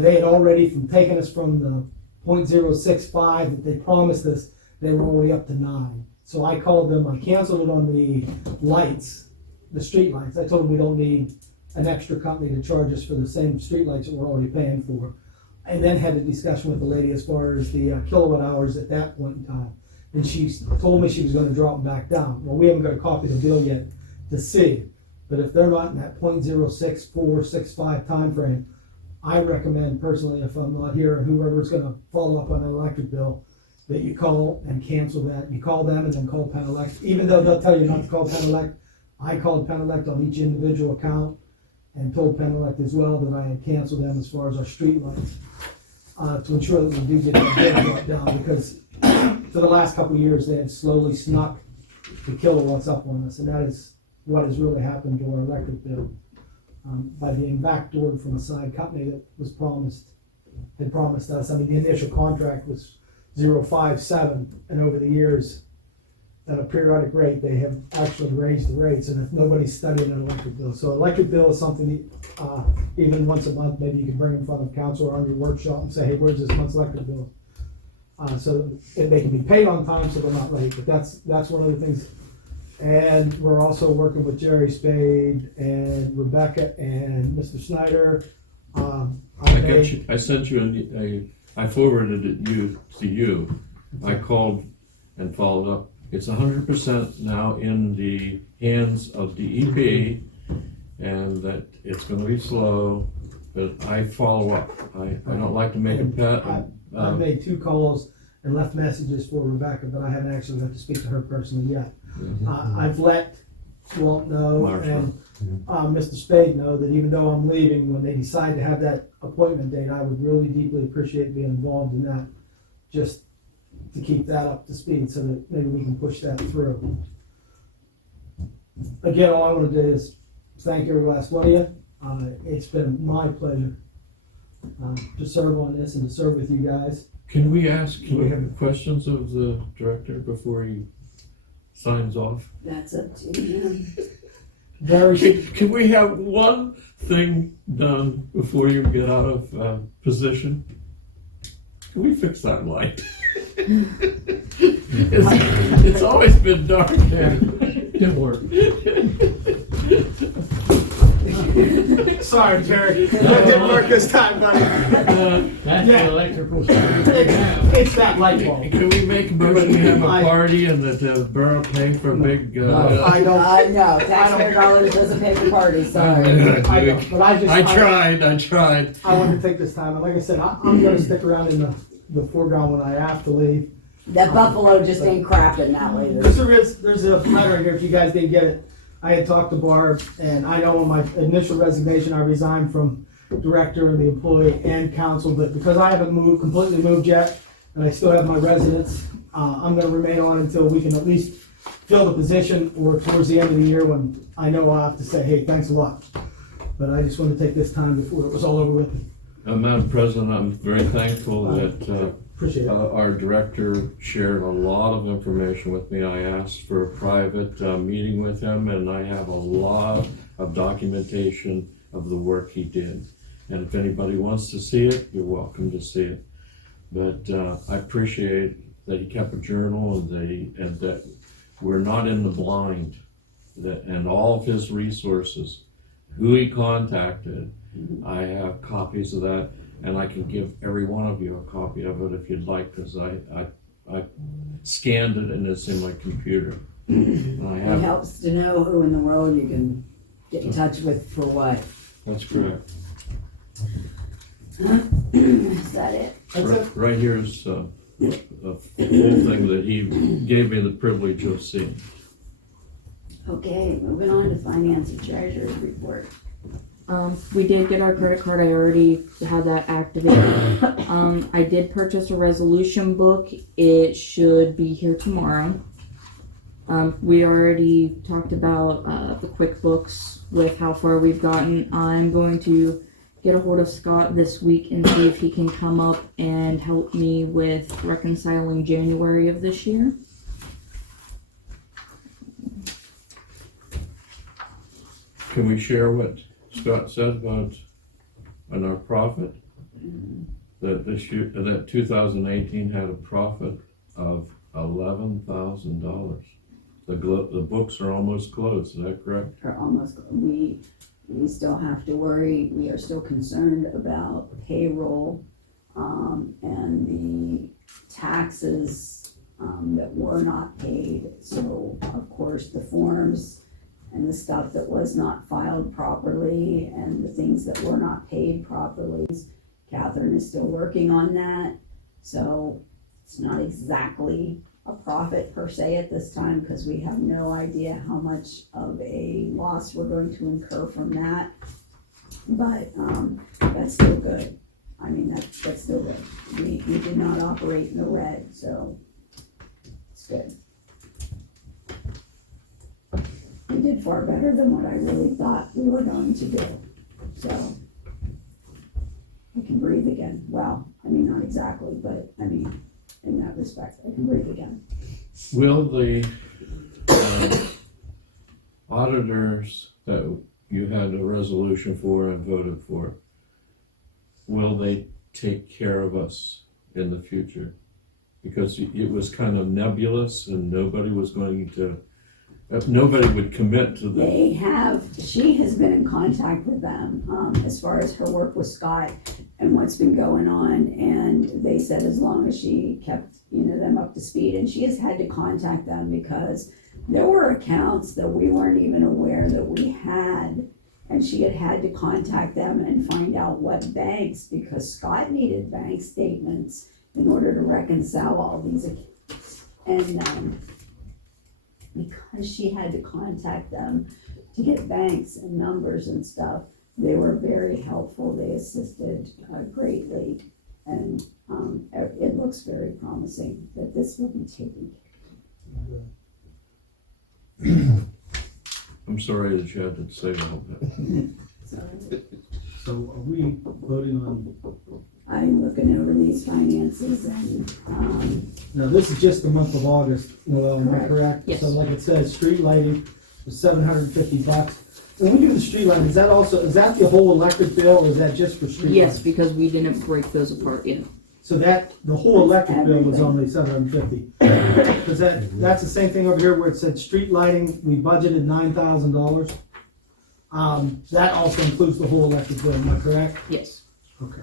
They had already taken us from the 0.065 that they promised us, they were already up to 9. So I called them, I canceled it on the lights, the street lights. I told them we don't need an extra company to charge us for the same street lights that we're already paying for. And then had a discussion with the lady as far as the kilowatt hours at that point in time. And she told me she was gonna drop them back down. Well, we haven't got a copy of the bill yet to see. But if they're not in that 0.06465 timeframe, I recommend personally, if I'm not here, and whoever's gonna follow up on an electric bill, that you call and cancel that. You call them and then call Penelec. Even though they'll tell you not to call Penelec, I called Penelec on each individual account and told Penelec as well that I had canceled them as far as our street lights. to ensure that we do get that bill brought down, because for the last couple of years, they have slowly snuck the kilowatts up on us, and that is what has really happened to our electric bill. By being backdoored from a side company that had promised us, I mean, the initial contract was 0.57, and over the years, at a periodic rate, they have actually raised the rates, and if nobody's studying an electric bill. So electric bill is something that, even once a month, maybe you can bring in front of council or on your workshop and say, hey, where's this month's electric bill? So they can be paid on time, so they're not late, but that's one of the things. And we're also working with Jerry Spade and Rebecca and Mr. Snyder. I sent you I forwarded it to you. I called and followed up. It's 100% now in the hands of DEP, and that it's gonna be slow, but I follow up. I don't like to make a pet. I've made 2 calls and left messages for Rebecca, but I haven't actually got to speak to her personally yet. I've let Walt know and Mr. Spade know that even though I'm leaving, when they decide to have that appointment date, I would really deeply appreciate being involved in that, just to keep that up to speed so that maybe we can push that through. Again, all I want to do is thank every last one of you. It's been my pleasure to serve on this and to serve with you guys. Can we ask questions of the director before he signs off? That's up to you. Can we have one thing done before you get out of position? Can we fix that light? It's always been dark here. Good work. Sorry, Jerry. That didn't work this time, buddy. That's the electrical stuff. It's that light bulb. Can we make a motion to have a party and that the borough pay for a big? I don't. No, taxpayer dollars doesn't pay for parties, sorry. I know, but I tried. I wanted to take this time, and like I said, I'm gonna stick around in the foreground when I have to leave. That buffalo just ain't crapping that way. There's a letter here if you guys didn't get it. I had talked to Barb, and I know in my initial resignation, I resigned from director, the employee, and council, but because I haven't completely moved yet, and I still have my residence, I'm gonna remain on until we can at least fill the position, or towards the end of the year when I know I'll have to say, hey, thanks a lot. But I just wanted to take this time before it was all over with. Madam President, I'm very thankful that Appreciate it. Our director shared a lot of information with me. I asked for a private meeting with him, and I have a lot of documentation of the work he did. And if anybody wants to see it, you're welcome to see it. But I appreciate that he kept a journal and that we're not in the blind. And all of his resources, who he contacted, I have copies of that. And I can give every one of you a copy of it if you'd like, because I scanned it and it's in my computer. It helps to know who in the world you can get in touch with for what. That's correct. Is that it? Right here is a whole thing that he gave me the privilege of seeing. Okay, moving on to finance and treasurer's report. We did get our credit card. I already had that activated. I did purchase a resolution book. It should be here tomorrow. We already talked about the QuickBooks with how far we've gotten. I'm going to get a hold of Scott this week and see if he can come up and help me with reconciling January of this year. Can we share what Scott said about on our profit? That this year, that 2018 had a profit of $11,000. The books are almost closed. Is that correct? Are almost. We still have to worry. We are still concerned about payroll and the taxes that were not paid. So of course the forms and the stuff that was not filed properly and the things that were not paid properly. Catherine is still working on that. So it's not exactly a profit per se at this time because we have no idea how much of a loss we're going to incur from that. But that's still good. I mean, that's still good. We did not operate in the red, so it's good. We did far better than what I really thought we were going to do, so. I can breathe again. Well, I mean, not exactly, but I mean, in that respect, I can breathe again. Will the auditors that you had a resolution for and voted for, will they take care of us in the future? Because it was kind of nebulous and nobody was going to, nobody would commit to the. She has been in contact with them, as far as her work with Scott and what's been going on, and they said as long as she kept, them up to speed, and she has had to contact them because there were accounts that we weren't even aware that we had, and she had to contact them and find out what banks, because Scott needed bank statements in order to reconcile all these accounts, and because she had to contact them to get banks and numbers and stuff, they were very helpful. They assisted greatly, and it looks very promising that this will be taken care of. I'm sorry that you had to say all that. Sorry. So are we voting on, I'm looking over these finances and, now this is just the month of August, well, am I Correct. correct? Yes. So like it says, street lighting was $750. When we do the street lighting, is that the whole electric bill, or is that just for street Yes, lighting? because we didn't break those apart yet. So the whole electric bill was Everything. only $750. Cause that's the same thing over here where it said street lighting, we budgeted $9,000. That also includes the whole electric bill, am I correct? Yes. Okay.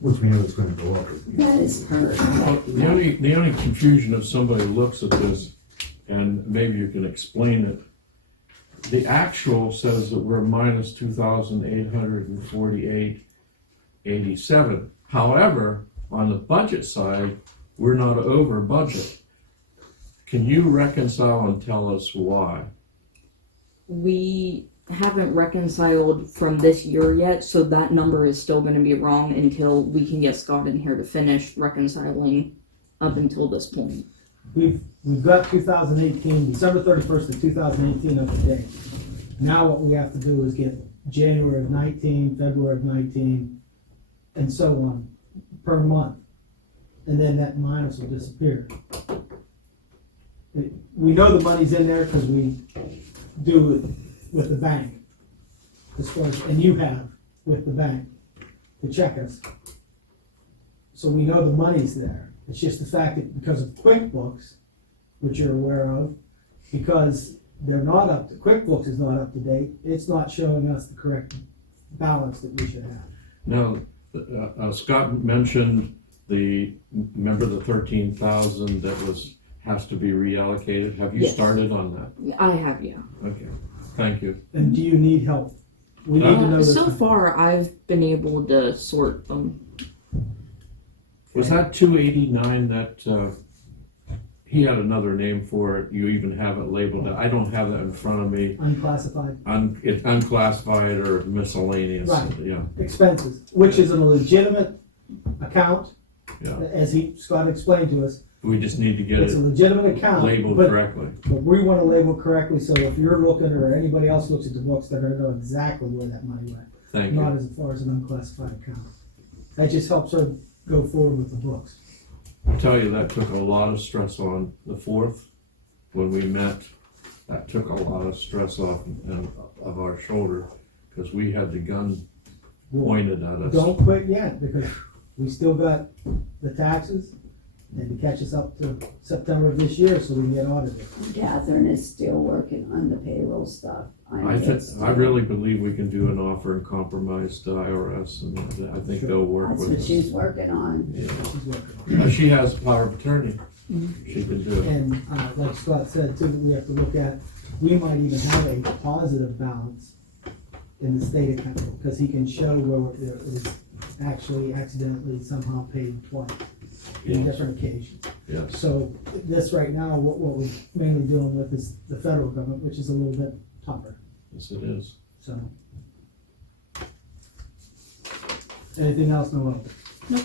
Which we know is gonna go up. that is her. Well, the only confusion if somebody looks at this, and maybe you can explain it. The actual says that we're minus 2,848.87. However, on the budget side, we're not over budget. Can you reconcile and tell us why? We haven't reconciled from this year yet, so that number is still gonna be wrong until we can get Scott in here to finish reconciling up until this point. We've got 2018, December 31st of 2018 up to date. Now what we have to do is get January of 19, February of 19, and so on, per month. And then that minus will disappear. We know the money's in there because we do it with the bank. As far as, and you have with the bank to check us. So we know the money's there. It's just the fact that because of QuickBooks, which you're aware of, because QuickBooks is not up to date, it's not showing us the correct balance that we should have. Now, Scott mentioned remember the 13,000 that has to be reallocated? Have you Yes. started on that? I have, yeah. Okay, thank you. And do you need help? We need to know this. So far, I've been able to sort them. Was that 289 that, he had another name for it, you even have it labeled, I don't have that in front of me. Unclassified It's unclassified or miscellaneous, Right. yeah, expenses, which is a legitimate account, yeah. as Scott explained to us. We just need to get It's a it legitimate account. labeled but correctly. But we want to label correctly, so if you're looking or anybody else looks at the books, they're gonna know exactly where that money went. Thank Not you. as far as an unclassified account. That just helps her go forward with the books. I tell you, that took a lot of stress on the 4th, when we met. That took a lot of stress off of our shoulder, because we had the gun pointed at us. Don't quit yet, because we still got the taxes, and to catch us up to September of this year, so we can get audited. Catherine is still working on the payroll stuff. I really believe we can do an offer and compromise to IRS, and I think they'll work That's with what us. she's working on. Yeah. She's working. She has power of attorney. She can do it. And like Scott said too, we have to look at, we might even have a positive balance in the state account, because he can show where it was actually accidentally somehow paid twice in Yes. different occasions. Yes. So this right now, what we're mainly dealing with is the federal government, which is a little bit tougher, Yes, it is. so. Anything else, Noel? Nope.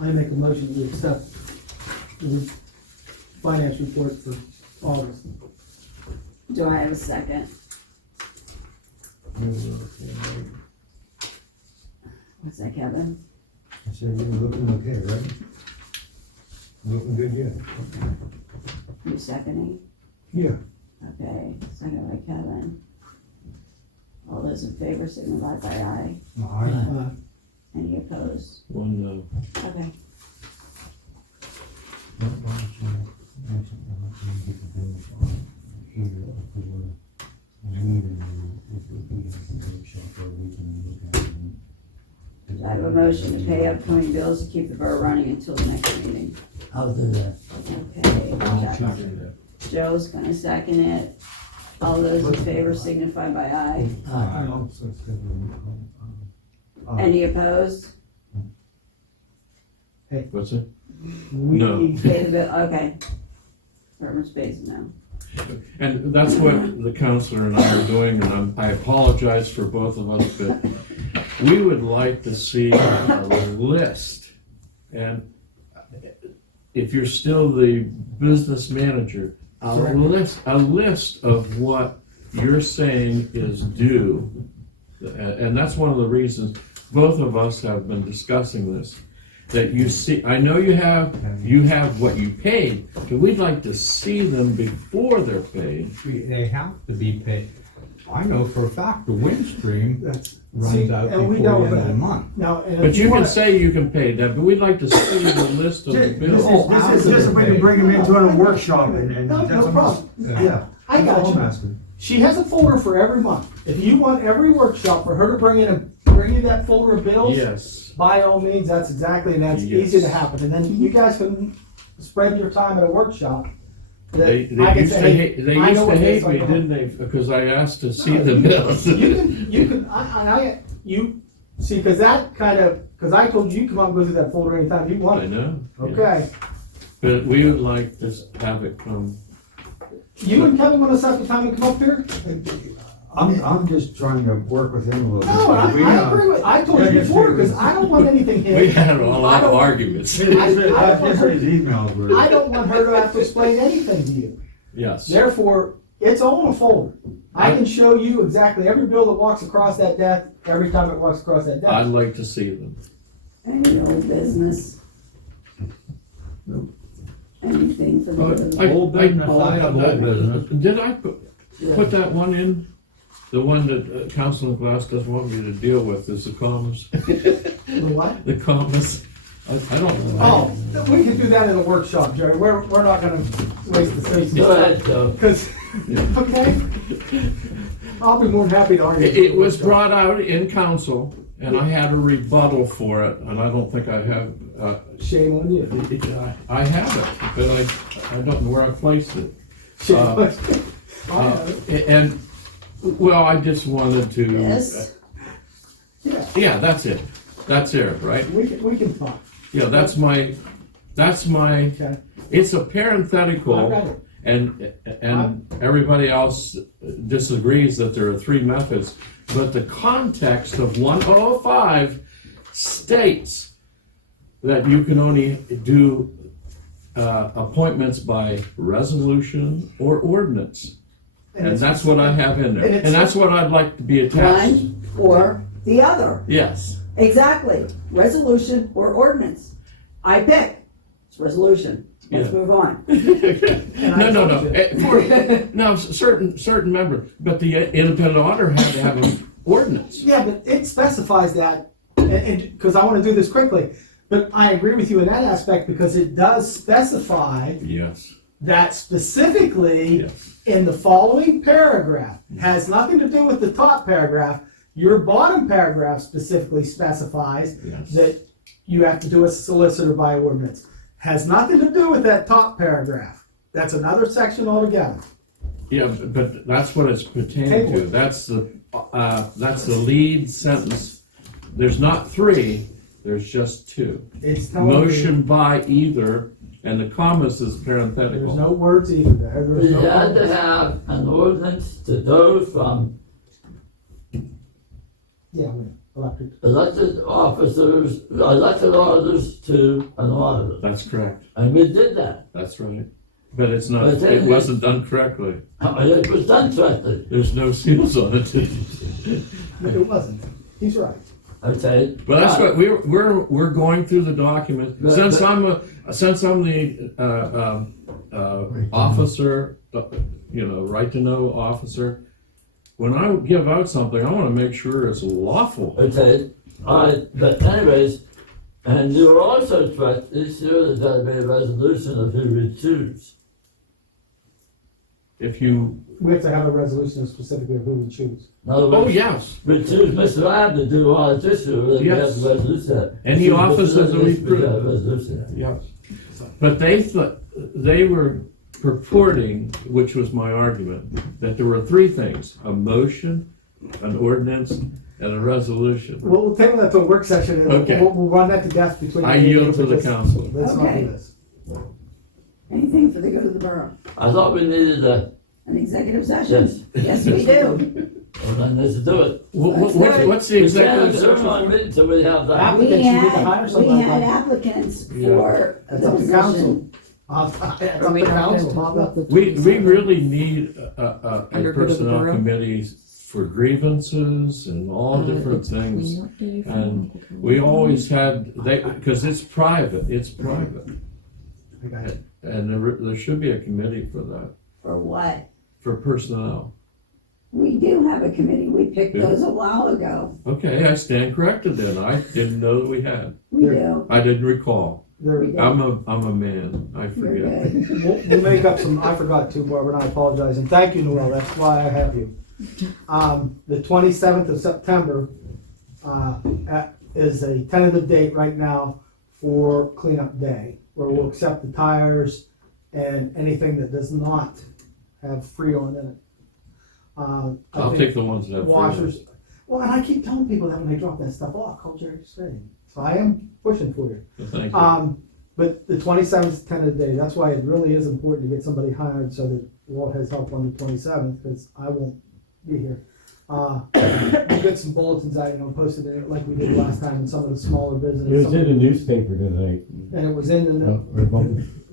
I make a motion to accept the finance report for August. Do I have a second? What's that, Kevin? I said, you're looking okay, right? Looking good, yeah. You seconding? Yeah. Okay, second by Kevin. All those in favor signify by aye. Uh, Any opposed? One no. Okay. I have a motion to pay upcoming bills to keep the borough running until the next meeting. I'll do that. Okay, I'll second that. Joe's gonna second it. All those in favor signify by aye. Any opposed? What's it? We, No. Pay the bill, okay. Department pays now. And that's what the counselor and I are doing, and I apologize for both of us, but we would like to see a list. And if you're still the business manager, a list of what you're saying is due. And that's one of the reasons both of us have been discussing this. That you see, I know you have what you paid, but we'd like to see them before they're paid. They have to be paid. I know for a fact the Windstream runs out and before we the know end of that. the month. now, and But if you can wanna- say you can pay that, but we'd like to see the list of the bills. This is just a way to bring them into a workshop and No, that's no a problem. Yeah. I got That's all I'm you. asking. She has a folder for every month. If you want every workshop for her to bring you that folder of bills, Yes, by all means, that's exactly, and that's Yes. easy to happen. And then you guys can spread your time at a workshop. that they I can used say, to hey, hate, they I used know to what it hate is, me, I know. didn't they? Because I asked to see No, the bills. You see, cause that cause I told you come up and go through that folder anytime you I want. know. yeah. Okay. But we would like to have it come. You and Kevin wanna set the time to come up here? I'm just trying to work with him a little bit. No, I agree with, I told you before, cause I don't want anything hidden. We had a lot I of don't- arguments. His emails were. I don't want her to have to explain anything to you. Yes. Therefore, it's all in a folder. I can show you exactly every bill that walks across that desk, every time it walks across that I'd desk. like to see them. Any old business? Anything for the good? Old business, I have old business. Did I put that one in? The one that Councilor Glass doesn't want me to deal with is the commas. The what? The commas. I don't. Oh, we can do that in a workshop, Jerry. We're not gonna waste the space. Go ahead, Joe. Cause, okay? I'll be more than happy to argue. It was brought out in council, and I had a rebuttal for it, and I don't think I have. Shame on you. I have it, but I don't know where I placed it. Shame on you. I have it. And well, I just wanted to. Yes. Yeah, that's it. That's it, right? We can talk. Yeah, that's my. Okay. It's a I parenthetical. got it. And everybody else disagrees that there are three methods, but the context of 105 states that you can only do appointments by resolution or ordinance. And that's what I have in there. And that's what I'd like to be attached. One or the other. Yes. Exactly. Resolution or ordinance. I pick. It's resolution. Let's Yeah. move on. No, certain members, but the independent auditor had to have an ordinance. Yeah, but it specifies that, and, cause I wanna do this quickly, but I agree with you in that aspect because it does specify Yes. that specifically Yes. in the following paragraph, has nothing to do with the top paragraph, your bottom paragraph specifically specifies Yes. that you have to do a solicitor by ordinance. Has nothing to do with that top paragraph. That's another section altogether. Yeah, but that's what it's pertaining to. That's the lead sentence. There's not three, there's just two. It's telling me Motion by either, and the commas is there's parenthetical. no words either there. There's We no had to words. have an ordinance to go from Yeah, electric. elected officers, elected auditors to an auditor. That's correct. And we did that. That's right. But it's not, But then it wasn't done correctly. It was done correctly. There's no seals on it. It wasn't. He's right. Okay. Well, that's what we're going through the document. Since I'm the officer, right to know officer, when I give out something, I want to make sure it's lawful. Okay. But anyways, and you were also correct, this year there's gotta be a resolution of who we choose. If you, We have to have a resolution specifically of who we choose. In other words, yes. we choose Mr. Lab to do all this issue, then we have Yes. the resolution. Any Choose officer Mr. that we Lab, have a resolution. yes. But they were purporting, which was my argument, that there were three things: a motion, an ordinance, and a resolution. We'll table that to a work session, and Okay. we'll run that to death between. I yield to the council. Let's not Okay. do this. Anything for the good of the borough? I thought we needed An executive session? Yes. Yes, we do. well, then let's do it. What's the executive We session can't adjourn for? it until we have that. Applicants, you need to hire We somebody. had applicants Yeah. for the That's up to council. position. It's up to council, not the. We really need a Under good of the personnel borough. committee for grievances and all different things. Cleanup day for And local council. we always had, because it's private. I got it. And there should be a committee for that, For what? for personnel. We do have a committee. We picked Yeah. those a while ago. Okay, I stand corrected then. I didn't know that we had. We do. I didn't recall. There, We do. I'm a man. I You're forget. good. we'll make up some, I forgot to, Barbara, and I apologize, and thank you, Noel, that's why I have you. The 27th of September, is a tentative date right now for cleanup day, where we'll accept the tires and anything that does not have Freon in it. I I'll think take the ones that have. washers. Well, and I keep telling people that when they drop that stuff off, call Jerry Spade. So I am pushing for you. Thank you. But the 27th is tentative day. That's why it really is important to get somebody hired so that Walt has help on the 27th, because I won't be here. We'll get some bulletins out, posted in it like we did last time in some of the smaller businesses. It was in the newspaper tonight. And it was in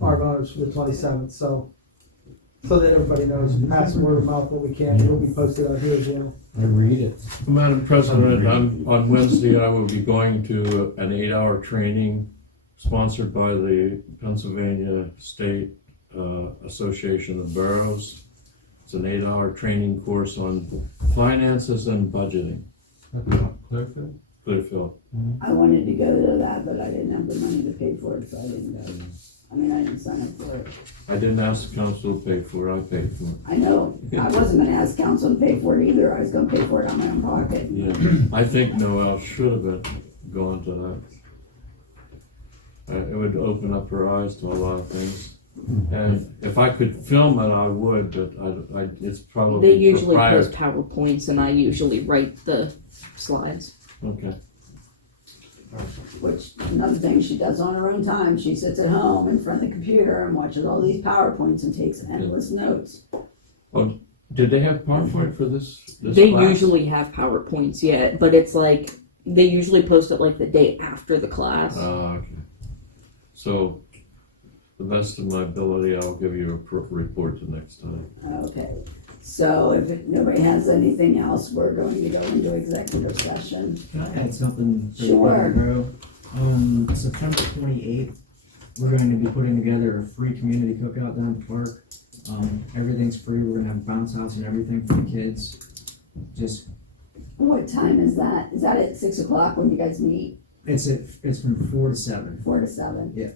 our voters for the 27th, so that everybody knows, pass word of mouth what we can. It'll be posted out here as well. I read it. Madam President, on Wednesday, I will be going to an 8-hour training sponsored by the Pennsylvania State Association of Boroughs. It's an 8-hour training course on finances and budgeting. Clearfield. I wanted to go to that, but I didn't have the money to pay for it, so I didn't go. I mean, I didn't sign up for it. I didn't ask the council to pay for it, I paid for it. I know, I wasn't gonna ask council to pay for it either. I was gonna pay for it out of my own pocket. Yeah, I think Noel should have been going to that. It would open up her eyes to a lot of things. And if I could film it, I would, but it's probably. They usually prior- post PowerPoints and I usually write the slides. Okay. Which, another thing she does on her own time, she sits at home in front of the computer and watches all these PowerPoints and takes endless notes. Oh, did they have PowerPoint for this They class? usually have PowerPoints, yeah, but it's like, they usually post it like the day after the class. Okay. So, the best of my ability, I'll give you a report the next time. Okay, so if nobody has anything else, we're going to go into executive session. Can I add something? for the Sure. borough? On September 28th, we're going to be putting together a free community cookout down at the park. Everything's free. We're gonna have a bounce house and everything for the kids. Just, What time is that? Is that at 6 o'clock when you guys meet? it's from 4 to 7. 4 to 7?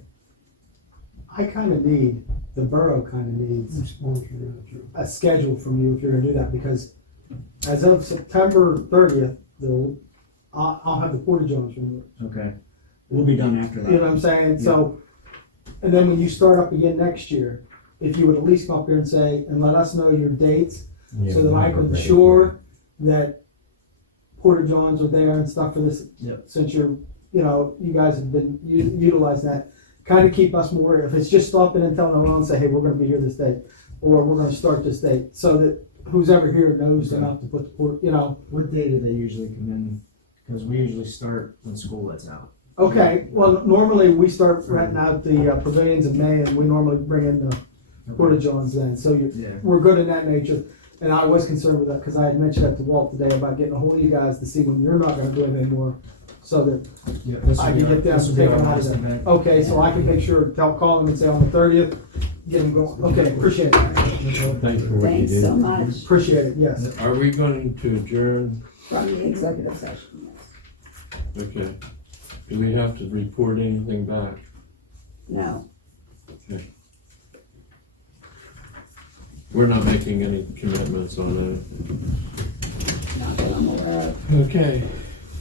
I kind of need, the borough kind of needs a schedule from you if you're gonna do that, because as of September 30th, I'll have the porta johns removed. Okay. We'll be done after that. You know what I'm saying? So, and then when you start up again next year, if you would at least come up here and say, and let us know your dates, so that I can ensure that porta johns are there and stuff for this, Yep. since you guys have been utilizing that. Kind of keep us more, if it's just stopping and telling everyone, say, hey, we're gonna be here this day, or we're gonna start this date, so that who's ever here knows enough to put the What day do they usually come in? Cause we usually start when school lets out. Okay, well, normally we start renting out the pavilions in May, and we normally bring in the porta-johns then, so Yeah. we're good in that nature. And I was concerned with that, because I had mentioned that to Walt today about getting a hold of you guys to see when you're not gonna do it anymore, so that Yeah, this I will can be get them this will be our taken out of last there. event. Okay, so I can make sure, call them and say on the 30th, get them going. Okay, appreciate it. Thanks for what you Thanks did. so much Appreciate it, yes. Are we going to adjourn? from the executive session. Yes. Okay. Do we have to report anything back? No, We're not making any commitments on it. not that I'm aware of. Okay.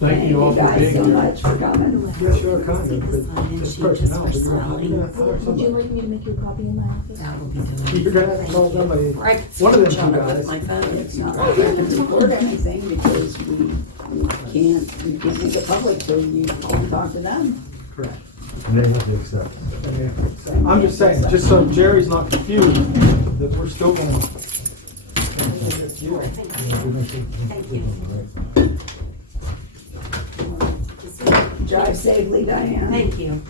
Thank you all for guys being so here. much for coming. Yes, you're kind of, but it's personnel, but you're not gonna hire Would you somebody. like me to make you a copy in my office? You're gonna have to call somebody, one of them two guys. It's not like I can report anything because we can't make it public, so you can talk to them. Correct. And they have to accept. I'm just saying, just so Jerry's not confused, that we're still going. Drive safely, Diane. Thank you.